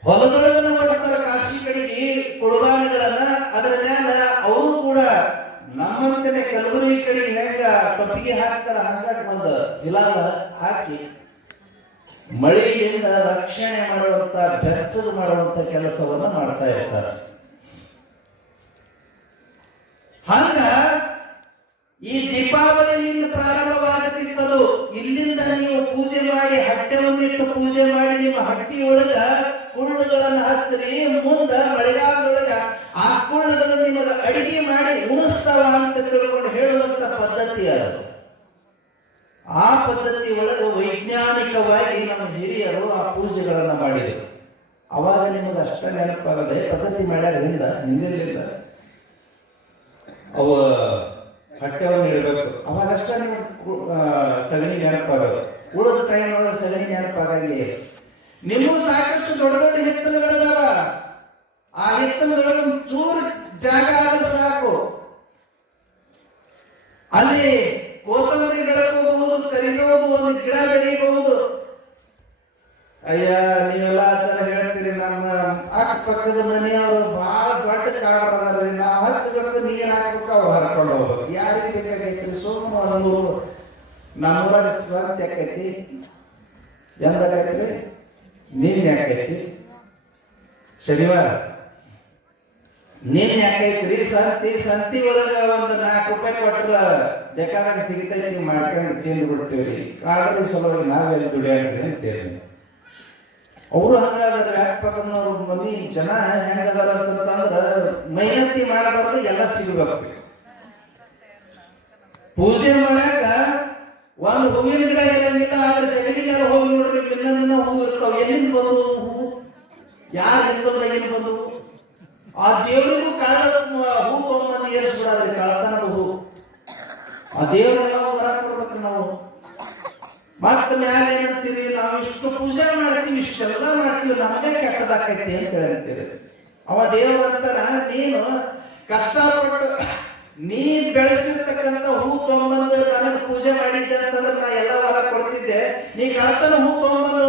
ಹೊಲದೊಳಗನ ಮಾಡ್ತಾರೆ ಕಾಶಿ ಕಡೆಗೆ ಕುಳುವಾನಗಳನ್ನ. ಅದರ ಮ್ಯಾಲ ಅವರು ಕೂಡ ನಮ್ಮಂತನೇ ಕಲಬುರಗಿ ಕಡೆಗೆ ಹೆಂಗ ಟೊಪ್ಪಿಗೆ ಹಾಕ್ತಾರ ಹಂಗ ಒಂದು ಜಿಲಾಲ ಹಾಕಿ ಮಳೆಯಿಂದ ರಕ್ಷಣೆ ಮಾಡುವಂತ ಬೆಚ್ಚದು ಮಾಡುವಂತ ಕೆಲಸವನ್ನ ಮಾಡ್ತಾ ಇರ್ತಾರೆ. ಹಂಗ ಈ ದೀಪಾವಳಿಯಿಂದ ಪ್ರಾರಂಭವಾಗುತ್ತಿತ್ತದು. ಇಲ್ಲಿಂದ ನೀವು ಪೂಜೆ ಮಾಡಿ ಹಟ್ಟೆವನ್ನಿಟ್ಟು ಪೂಜೆ ಮಾಡಿ ನಿಮ್ಮ ಹಟ್ಟಿ ಒಳಗ ಕುಳ್ಳುಗಳನ್ನ ಹಚ್ಚರಿ. ಮುಂದ ಮಳೆಗಾಲದೊಳಗ ಆ ಕುಳ್ಳುಗಳನ್ನು ನಿಮಗೆ ಅಡಿಗೆ ಮಾಡಿ ಉಣಿಸ್ತಾವ ಅಂತ ತಿಳ್ಕೊಂಡು ಹೇಳುವಂತ ಪದ್ಧತಿ ಅದು. ಆ ಪದ್ಧತಿ ಒಳಗೆ ವೈಜ್ಞಾನಿಕವಾಗಿ ನಮ್ಮ ಹಿರಿಯರು ಆ ಪೂಜೆಗಳನ್ನ ಮಾಡಿದರು. ಅವಾಗ ನಿಮಗೆ ಅಷ್ಟ ನೆನಪಾಗದೆ ಪದ್ಧತಿ ಮಾಡ್ಯಾರಿಂದ ಹಿಂದಿರಲಿಲ್ಲ. ಅವ ಹಟ್ಟೆವನ್ನು ಇಡಬೇಕು, ಅವಾಗಷ್ಟ ನಿಮಗೆ ಸಗಣಿ ನೆನಪಾಗೋದು. ಉಳಿದ ಟೈಮ್ ಒಳಗೆ ಸಗಣಿ ನೆನಪಾಗಂಗೆ. ನಿಮಗೂ ಸಾಕಷ್ಟು ದೊಡ್ಡ ದೊಡ್ಡ ಹಿತ್ತಲುಗಳಿದಾವ. ಆ ಹಿತ್ತಲದೊಳಗೆ ಚೂರು ಜಾಗ ಆದ್ರೆ ಸಾಕು, ಅಲ್ಲಿ ಕೊತ್ತಂಬರಿ ಬೆಳಕಬಹುದು, ಕರಿಬೇವು ಒಂದು ಗಿಡ ಬೆಳೆಯಬಹುದು. ಅಯ್ಯ ನೀವೆಲ್ಲ ಚೆನ್ನಾಗಿ ಹೇಳ್ತೀರಿ. ನಮ್ಮ ಅಕ್ಕಪಕ್ಕದ ಮನೆಯವರು ಬಹಳ ದೊಡ್ಡ ಕಾಡದಾರ್ರಿ, ನಾವು ಹಚ್ಚಬೇಕು ನೀರು ಹಾಕ್ಬೇಕು, ಅವ್ರು ಹರ್ಕೊಂಡು ಹೋಗ್ಬೇಕು. ಯಾರಿಗೆ ಬೇಕಾಗೈತ್ರಿ? ಸುಮ್ಮ ಒಂದು ನಮ್ಮೂರಾಗ ಸಂತೆ ಆಕೈತಿ. ಎಂದಾಗೈತ್ರಿ? ನಿನ್ನೆ ಆಕೈತಿ, ಶನಿವಾರ ನಿನ್ನೆ ಆಕೈತ್ರಿ ಸಂತಿ ಒಳಗ ಒಂದು 4 ರೂಪಾಯಿ ಕೊಟ್ರ ಬೇಕಾದಾಗ ಸಿಗತೈತಿ, ಮಾಡ್ಕೊಂಡು ತಿಂದು ಬಿಡ್ತೀವಿ. ಕಾಡ್ರಿ ಸಲುವಾಗಿ ನಾವೆಲ್ಲಿ ದುಡಿಯಾಡ್ರಿ ಅಂತೇಳಿ ಅವರು ಹಂಗಾದ್ರೆ ಅಕ್ಕಪಕ್ಕದವ್ರ ಮನಿ ಜನ ಹೆಂಗದಾರ ಅಂತಂದ್ರೆ ಮೈನತಿ ಮಾಡಬಾರ್ದು, ಎಲ್ಲ ಸಿಗಬೇಕು. ಪೂಜೆ ಮಾಡಾಕ ಒಂದು ಹೂವಿನ ಗಿಡ ಇರಂಗಿಲ್ಲ, ಆದ್ರೆ ಜಗಲಿ ಮೇಲೆ ಹೋಗಿ ನೋಡ್ರಿ ಭಿನ್ನ ಹೂ ಇರ್ತಾವ. ಎಲ್ಲಿಂದ ಬಂದು ಹೂ? ಯಾರು ಇರ್ತದ ಬಂದು? ಆ ದೇವರಿಗೂ ಕಾಳ ಹೂ ತೊಗೊಂಬಂದು ಏರಿಸ್ಬಿಡಾದ್ರಿ, ಕಳತನದ ಹೂ. ಆ ದೇವರೆಲ್ಲ ಹೊರ ಕೊಡ್ಬೇಕು ನಾವು. ಮತ್ತ ಮ್ಯಾಲ ಏನಂತೀರಿ? ನಾವು ಇಷ್ಟು ಪೂಜೆ ಮಾಡ್ತೀವಿ, ಇಷ್ಟೆಲ್ಲ ಮಾಡ್ತೀವಿ, ನಮಗೆ ಕೆಟ್ಟದಾಕೈತಿ ಅಂತ ಹೇಳ್ತೀರಿ. ಅವ ದೇವರಂತಾನ, ನೀನು ಕಷ್ಟಪಟ್ಟು ನೀ ಬೆಳೆಸಿರ್ತಕ್ಕಂಥ ಹೂ ತೊಗೊಂಬಂದು ನನಗೆ ಪೂಜೆ ಮಾಡಿದ್ದೆ ಅಂತಂದ್ರೆ ನಾ ಎಲ್ಲ ಹೊರ ಕೊಡ್ತಿದ್ದೆ. ನೀ ಕಳತನ ಹೂ ತೊಗೊಂಬಂದು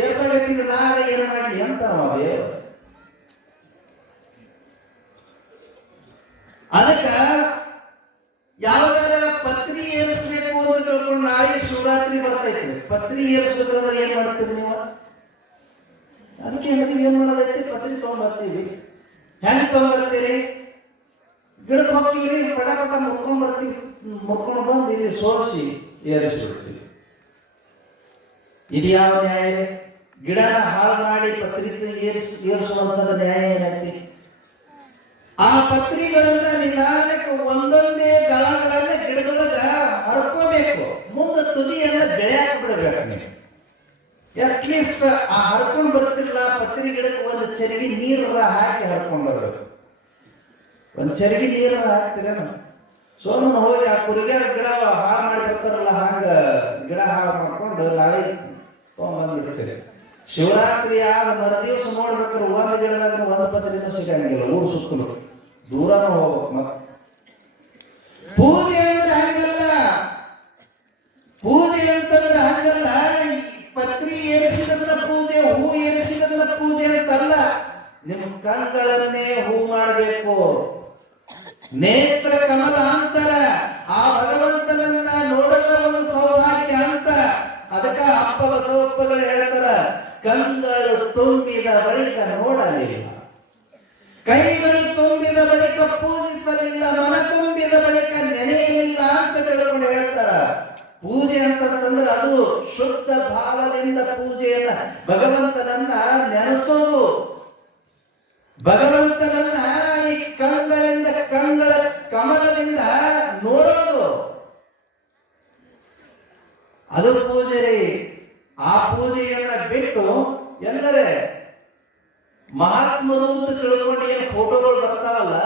ಏರ್ಸಾಗತ್ತಿದ್ದ ನಾಳೆ ಏನ್ ಮಾಡಿ ಅಂತ ಅವ ದೇವ. ಅದಕ್ಕ ಯಾವ್ದಾರ ಪತ್ರಿ ಏರಿಸ್ಬೇಕು ಅಂತ ತಿಳ್ಕೊಂಡು ನಾಳೆ ಶಿವರಾತ್ರಿ ಬರ್ತೈತಿ. ಪತ್ರಿ ಏರಿಸ್ಬೇಕಂದ್ರೆ ಏನ್ ಮಾಡ್ತೀರಿ ನೀವು? ಅದಕ್ಕೆ ಹೇಳಿದ್ರೆ ಏನ್ ಮಾಡೋದೈತಿ? ಪತ್ರಿ ತಗೊಂಡ್ಬರ್ತೀವಿ. ಹೆಂಗ್ ತಗೊಂಡ್ಬರ್ತೀರಿ? ಗಿಡಕ್ಕೆ ಹೋಗ್ತೀವಿ, ಪಟಾಪಟ ಮುರ್ಕೊಂಡ್ ಬರ್ತೀವಿ. ಮುರ್ಕೊಂಡು ಬಂದು ಇಲ್ಲಿ ಸೋರಿಸಿ ಏರಿಸ್ಬಿಡ್ತೀವಿ. ಇದು ಯಾವ ನ್ಯಾಯ? ಗಿಡನ ಹಾಳು ಮಾಡಿ ಪತ್ರಿ ಏರಿಸುವಂತದ ನ್ಯಾಯ ಏನೈತಿ? ಆ ಪತ್ರಿಗಳನ್ನ ನಿಧಾನಕ್ಕೆ ಒಂದೊಂದೇ ದಳಗಳನ್ನ ಗಿಡದೊಳಗ ಹರ್ಕೋಬೇಕು. ಮುಂದೆ ತುದಿಯನ್ನ ಬೆಳೆಯಾಕ ಬಿಡಬೇಕು ನೀವು. ಅಟ್ಲೀಸ್ಟ್ ಆ ಹರ್ಕೊಂಡ್ ಬರ್ತಿರ್ಲ ಪತ್ರಿ ಗಿಡಕ್ಕೆ ಒಂದು ಚರಗಿ ನೀರ ಹಾಕಿ ಹರ್ಕೊಂಡ್ ಬರ್ಬೇಕು. ಒಂದ್ ಚರಗಿ ನೀರ ಹಾಕ್ತಿರೇನು? ಸೋಮನ ಹೋಗಿ ಆ ಕುರಿಗೆ ಗಿಡ ಹಾಳು ಮಾಡಿ ಬರ್ತಾರಲ್ಲ, ಹಾಗ ಗಿಡ ಹಾಳು ಮಾಡ್ಕೊಂಡು ನಾಳೆ ತಗೊಂಡ್ಬಂದ್ಬಿಡ್ತೀರಿ. ಶಿವರಾತ್ರಿ ಆದ ಮರುದಿವಸ ನೋಡ್ಬೇಕಾದ್ರೆ ಒಂದು ಗಿಡದಾಗ ಒಂದು ಪತ್ರಿನೂ ಸಿಗಂಗಿಲ್ಲ. ಊರು ಸುತ್ತಲೂ ದೂರನ ಹೋಗ್ಬೇಕು. ಮತ್ತೆ ಪೂಜೆ ಅಂದ್ರೆ ಹಂಗಲ್ಲ. ಪೂಜೆ ಅಂತಂದ್ರೆ ಹಂಗಲ್ಲ. ಪತ್ರಿ ಏರಿಸಿದ ಪೂಜೆ, ಹೂ ಏರಿಸಿದ ಪೂಜೆ ಅಂತಲ್ಲ. ನಿಮ್ಮ ಕಣ್ಗಳನ್ನೇ ಹೂ ಮಾಡಬೇಕು. ನೇತ್ರ ಕಮಲ ಅಂತರ. ಆ ಭಗವಂತನನ್ನ ನೋಡಲ ಒಂದು ಸೌಭಾಗ್ಯ ಅಂತ. ಅದಕ್ಕ ಅಪ್ಪ ಬಸವಪ್ಪಗಳು ಹೇಳ್ತಾರ, ಕಣ್ಗಳು ತುಂಬಿದ ಬಳಿಕ ನೋಡಲಿಲ್ಲ, ಕೈಗಳು ತುಂಬಿದ ಬಳಿಕ ಪೂಜಿಸಲಿಲ್ಲ, ಮನ ತುಂಬಿದ ಬಳಿಕ ನೆನೆಯಲಿಲ್ಲ ಅಂತ ತಿಳ್ಕೊಂಡು ಹೇಳ್ತಾರ. ಪೂಜೆ ಅಂತಂದ್ರೆ ಅದು ಶುದ್ಧ ಭಾವದಿಂದ ಪೂಜೆಯನ್ನ, ಭಗವಂತನನ್ನ ನೆನೆಸೋದು, ಭಗವಂತನನ್ನ ಈ ಕಂಗಳಿಂದ, ಕಂಗಳ ಕಮಲದಿಂದ ನೋಡೋದು, ಅದು ಪೂಜೆ ರೀ. ಆ ಪೂಜೆಯನ್ನ ಬಿಟ್ಟು ಎಲ್ಲರೇ ಮಹಾತ್ಮರು ಅಂತ ತಿಳ್ಕೊಂಡು ಏನು ಫೋಟೋಗಳು ಬರ್ತಾವಲ್ಲ,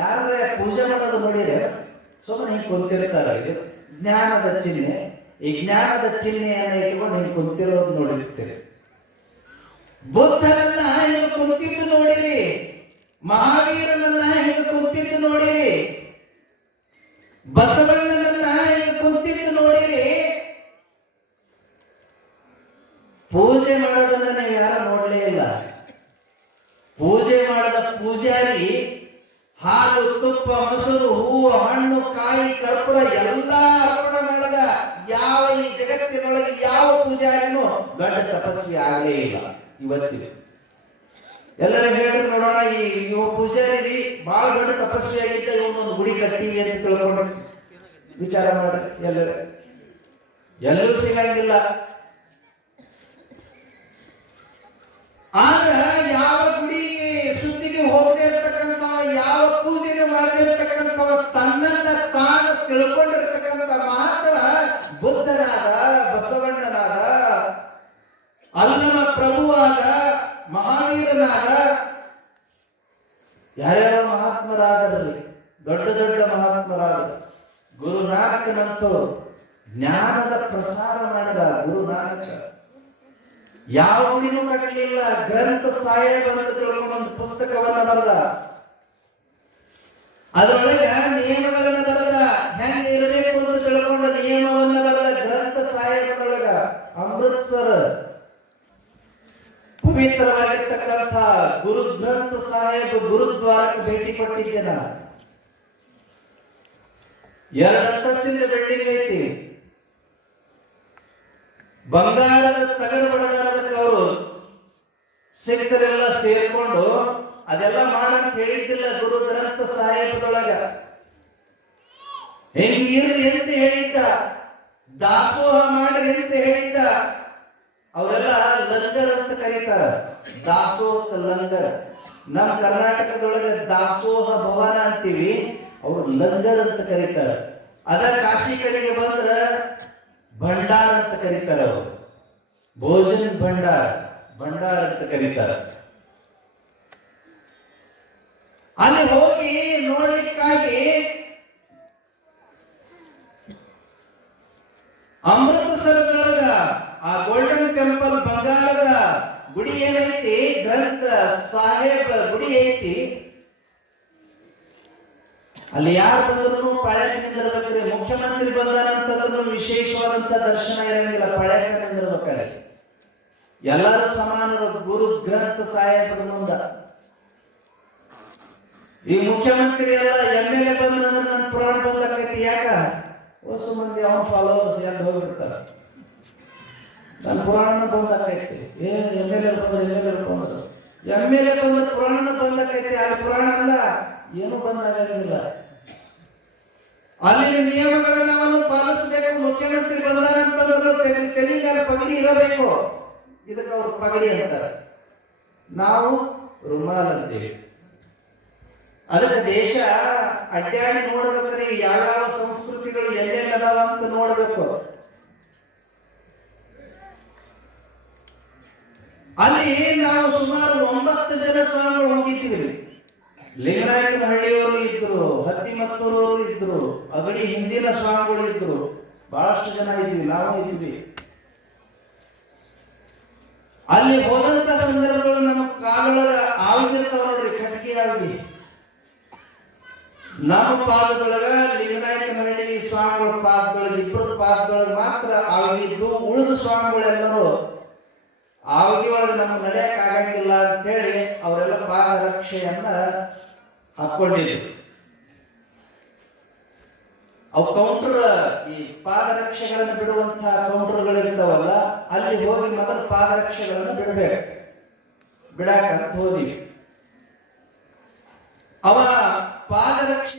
ಯಾರೇ ಪೂಜೆ ಮಾಡೋದು ನೋಡಿದ್ರೆ ಸುಮ್ಮನೆ ಹಿಂಗೆ ಕುಂತಿರ್ತಾರ. ಇದು ಜ್ಞಾನದ ಚಿಹ್ನೆ. ಈ ಜ್ಞಾನದ ಚಿಹ್ನೆಯನ್ನ ಇಟ್ಕೊಂಡು ಹಿಂಗೆ ಕುಂತಿರೋದು ನೋಡಿರ್ತೀರಿ. ಬುದ್ಧನನ್ನ ಹಿಂಗೆ ಕುಂತಿದ್ದು ನೋಡಿರಿ, ಮಹಾವೀರನನ್ನ ಹಿಂಗೆ ಕುಂತಿದ್ದು ನೋಡಿರಿ, ಬಸವಣ್ಣನನ್ನ ಹಿಂಗೆ ಕುಂತಿದ್ದು ನೋಡಿರಿ. ಪೂಜೆ ಮಾಡೋದನ್ನ ನೀವು ಯಾರು ನೋಡ್ಲೇ ಇಲ್ಲ. ಪೂಜೆ ಮಾಡದ ಪೂಜಾರಿ ಹಾಲು, ತುಪ್ಪ, ಮೊಸರು, ಹೂವು, ಹಣ್ಣು, ಕಾಯಿ, ಕರ್ಪೂರ ಎಲ್ಲ ಅರ್ಪಣೆ ಮಾಡದ ಯಾವ ಈ ಜಗತ್ತಿನೊಳಗೆ ಯಾವ ಪೂಜಾರಿನೂ ದೊಡ್ಡ ತಪಸ್ವಿ ಆಗಲೇ ಇಲ್ಲ ಇವತ್ತಿಗೆ. ಎಲ್ಲರೂ ಹೇಳಿ ನೋಡೋಣ, ಇವ ಪೂಜಾರಿ ಬಹಳ ದೊಡ್ಡ ತಪಸ್ವಿ ಆಗಿದ್ದ, ಇವನೊಂದು ಗುಡಿ ಕಟ್ತೀವಿ ಅಂತ ತಿಳ್ಕೊಂಡು ವಿಚಾರ ಮಾಡ್ರಿ. ಎಲ್ಲರೂ ಸಿಗಂಗಿಲ್ಲ. ಆದ್ರ ಯಾವ ಗುಡಿಗೆ ಸುದ್ದಿಗೆ ಹೋಗದೆ ಇರ್ತಕ್ಕಂಥವ, ಯಾವ ಪೂಜೆಗೆ ಮಾಡದೆ ಇರ್ತಕ್ಕಂಥವ, ತನ್ನನ್ನ ತಾನು ತಿಳ್ಕೊಂಡಿರ್ತಕ್ಕಂಥ ಮಹಾತ್ಮ ಬುದ್ಧನಾದ, ಬಸವಣ್ಣನಾದ, ಅಲ್ಲಮ ಪ್ರಭುವಾದ, ಮಹಾವೀರನಾದ, ಯಾರ್ಯಾವ ಮಹಾತ್ಮರಾದರಲ್ಲಿ ದೊಡ್ಡ ದೊಡ್ಡ ಮಹಾತ್ಮರಾದ. ಗುರುನಾನಕನಂತೂ ಜ್ಞಾನದ ಪ್ರಸಾರ ಮಾಡಿದ ಗುರುನಾನಕ. ಯಾವ ಗುಡಿನೂ ಕಟ್ಟಲಿಲ್ಲ, ಗ್ರಂಥ ಸಾಹೇಬ್ ಅಂತ ತಿಳ್ಕೊಂಡು ಒಂದು ಪುಸ್ತಕವನ್ನ ಬರೆದ, ಅದರೊಳಗೆ ನಿಯಮಗಳನ್ನ ಬರೆದ, ಹೆಂಗೆ ಇರಬೇಕು ಅಂತ ತಿಳ್ಕೊಂಡ ನಿಯಮವನ್ನ ಬರೆದ ಗ್ರಂಥ ಸಾಹೇಬನೊಳಗ. ಅಮೃತ್ಸರ್ ಪವಿತ್ರವಾಗಿರ್ತಕ್ಕಂಥ ಗುರು ಗ್ರಂಥ ಸಾಹೇಬ್ ಗುರುದ್ವಾರಕ್ಕೆ ಭೇಟಿ ಕೊಟ್ಟಿದ್ದೆ ನಾನು. 2 ಅಂತಸ್ತಿನ ಬಿಲ್ಡಿಂಗ್ ಐತಿ. ಬಂಗಾರದ ತಗಡು ಬಡದಾರದಕ್ಕೆ ಅವರು ಸಿಖ್ಖರೆಲ್ಲ ಸೇರ್ಕೊಂಡು ಅದೆಲ್ಲ ಮಾಡಂತ ಹೇಳಿದ್ದಿಲ್ಲ ಗುರು ಗ್ರಂಥ ಸಾಹೇಬದೊಳಗ. ಹೆಂಗೆ ಇರ್ರಿ ಅಂತ ಹೇಳಿದ್ದ, ದಾಸೋಹ ಮಾಡ್ರಿ ಅಂತ ಹೇಳಿದ್ದ. ಅವರೆಲ್ಲ ಲಂಗರ್ ಅಂತ ಕರೀತಾರ, ದಾಸೋಹ ಲಂಗರ್. ನಮ್ಮ ಕರ್ನಾಟಕದೊಳಗೆ ದಾಸೋಹ ಭವನ ಅಂತೀವಿ, ಅವರು ಲಂಗರ್ ಅಂತ ಕರೀತಾರ. ಅದ ಕಾಶಿ ಕಡೆಗೆ ಬಂದ್ರ ಭಂಡಾರ ಅಂತ ಕರೀತಾರ, ಅವರು ಭೋಜನ ಭಂಡಾರ ಅಂತ ಕರೀತಾರ. ಅಲ್ಲಿ ಹೋಗಿ ನೋಡ್ಲಿಕ್ಕಾಗಿ ಅಮೃತಸರದೊಳಗ ಆ ಗೋಲ್ಡನ್ ಟೆಂಪಲ್ ಬಂಗಾರದ ಗುಡಿ ಏನೈತಿ, ಗ್ರಂಥ ಸಾಹೇಬ್ ಗುಡಿ ಐತಿ. ಅಲ್ಲಿ ಯಾರು ಬಂದ್ರು ಪಾಳ್ಯಕ ನಿಂದಿರ್ಬೇಕ್ರಿ. ಮುಖ್ಯಮಂತ್ರಿ ಬಂದಾನಂತಂದ್ರೂ ವಿಶೇಷವಾದಂತ ದರ್ಶನ ಇರಂಗಿಲ್ಲ, ಪಾಳ್ಯಕ ನಿಂದಿರ್ಬೇಕಾರೆ. ಎಲ್ಲರೂ ಸಮಾನರು ಗುರು ಗ್ರಂಥ ಸಾಹೇಬರ ಮುಂದ. ಈ ಮುಖ್ಯಮಂತ್ರಿ ಎಲ್ಲ MLA ಬಂದ್ರೆ ನನ್ನ ಪುರಾಣ ಬಂದಾಕೈತಿ. ಯಾಕ ಹೊಸ ಮಂದಿ ಅವನ ಫಾಲೋವರ್ಸ್ ಎಲ್ಲ ಹೋಗ್ಬಿಡ್ತಾರ, ನನ್ನ ಪುರಾಣ ಬಂದಾಕೈತಿ. MLA ಬಂದ ಪುರಾಣ ಬಂದಾಕೈತಿ. ಅಲ್ಲಿ ಪುರಾಣ ಅಲ್ಲ, ಏನು ಬಂದಾಗಿಲ್ಲ. ಅಲ್ಲಿನ ನಿಯಮಗಳನ್ನ ಅವನು ಪಾಲಿಸಬೇಕು. ಮುಖ್ಯಮಂತ್ರಿ ಬಂದಾನಂತಂದ್ರೆ ತೆಲಿಗಾಲ ಪಗಡಿ ಇರಬೇಕು. ಇದಕ್ಕೆ ಅವರು ಪಗಡಿ ಅಂತಾರೆ, ನಾವು ರುಮಾಲ್ ಅಂತೀವಿ. ಅದಕ್ಕೆ ದೇಶ ಅಡ್ಡಾಡಿ ನೋಡ್ಬೇಕ್ರಿ, ಯಾವ್ಯಾವ ಸಂಸ್ಕೃತಿಗಳು ಎಲ್ಲೆಲ್ಲದಾವ ಅಂತ ನೋಡ್ಬೇಕು. ಅಲ್ಲಿ ನಾವು ಸುಮಾರು 9 ಜನ ಸ್ವಾಮಿಗಳು ಹೋಗಿದ್ದೀವಿ. ಲಿಂಗನಾಯಕನಹಳ್ಳಿಯವರು ಇದ್ರು, ಹತ್ತಿಮತ್ತೂರವರು ಇದ್ರು, ಅಗಡಿ ಹಿಂದಿನ ಸ್ವಾಮಿಗಳು ಇದ್ರು, ಬಹಳಷ್ಟು ಜನ ಇದ್ವಿ, ನಾವು ಇದ್ವಿ. ಅಲ್ಲಿ ಹೋದಂತ ಸಂದರ್ಭಗಳು ನಮ್ಮ ಕಾಲೊಳಗ ಆವಿರ್ತಾವ ನೋಡ್ರಿ, ಕಟ್ಗಿ ಆವಿ. ನಮ್ಮ ಪಾದದೊಳಗ ಲಿಂಗನಾಯಕನಹಳ್ಳಿ ಸ್ವಾಮಿಗಳ ಪಾದದೊಳಗೆ 2 ಪಾದದೊಳಗೆ ಮಾತ್ರ ಆವಿದ್ದು, ಉಳಿದ ಸ್ವಾಮಿಗಳೆಲ್ಲರೂ ಆವಗಿ ಒಳಗೆ ನಮ್ಮ ನಡೆಯಕ್ ಆಗಂಗಿಲ್ಲ ಅಂತ ಹೇಳಿ ಅವರೆಲ್ಲ ಪಾದರಕ್ಷೆಯನ್ನ ಹಾಕೊಂಡಿದ್ರು. ಅವು ಕೌಂಟರ್, ಈ ಪಾದರಕ್ಷೆಗಳನ್ನು ಬಿಡುವಂತಹ ಕೌಂಟರ್ಗಳು ಇರ್ತಾವಲ್ಲ, ಅಲ್ಲಿ ಹೋಗಿ ಮೊದಲು ಪಾದರಕ್ಷೆಗಳನ್ನು ಬಿಡಾಕಂತ ಹೋದ್ವಿ. ಅವ ಪಾದರಕ್ಷೆ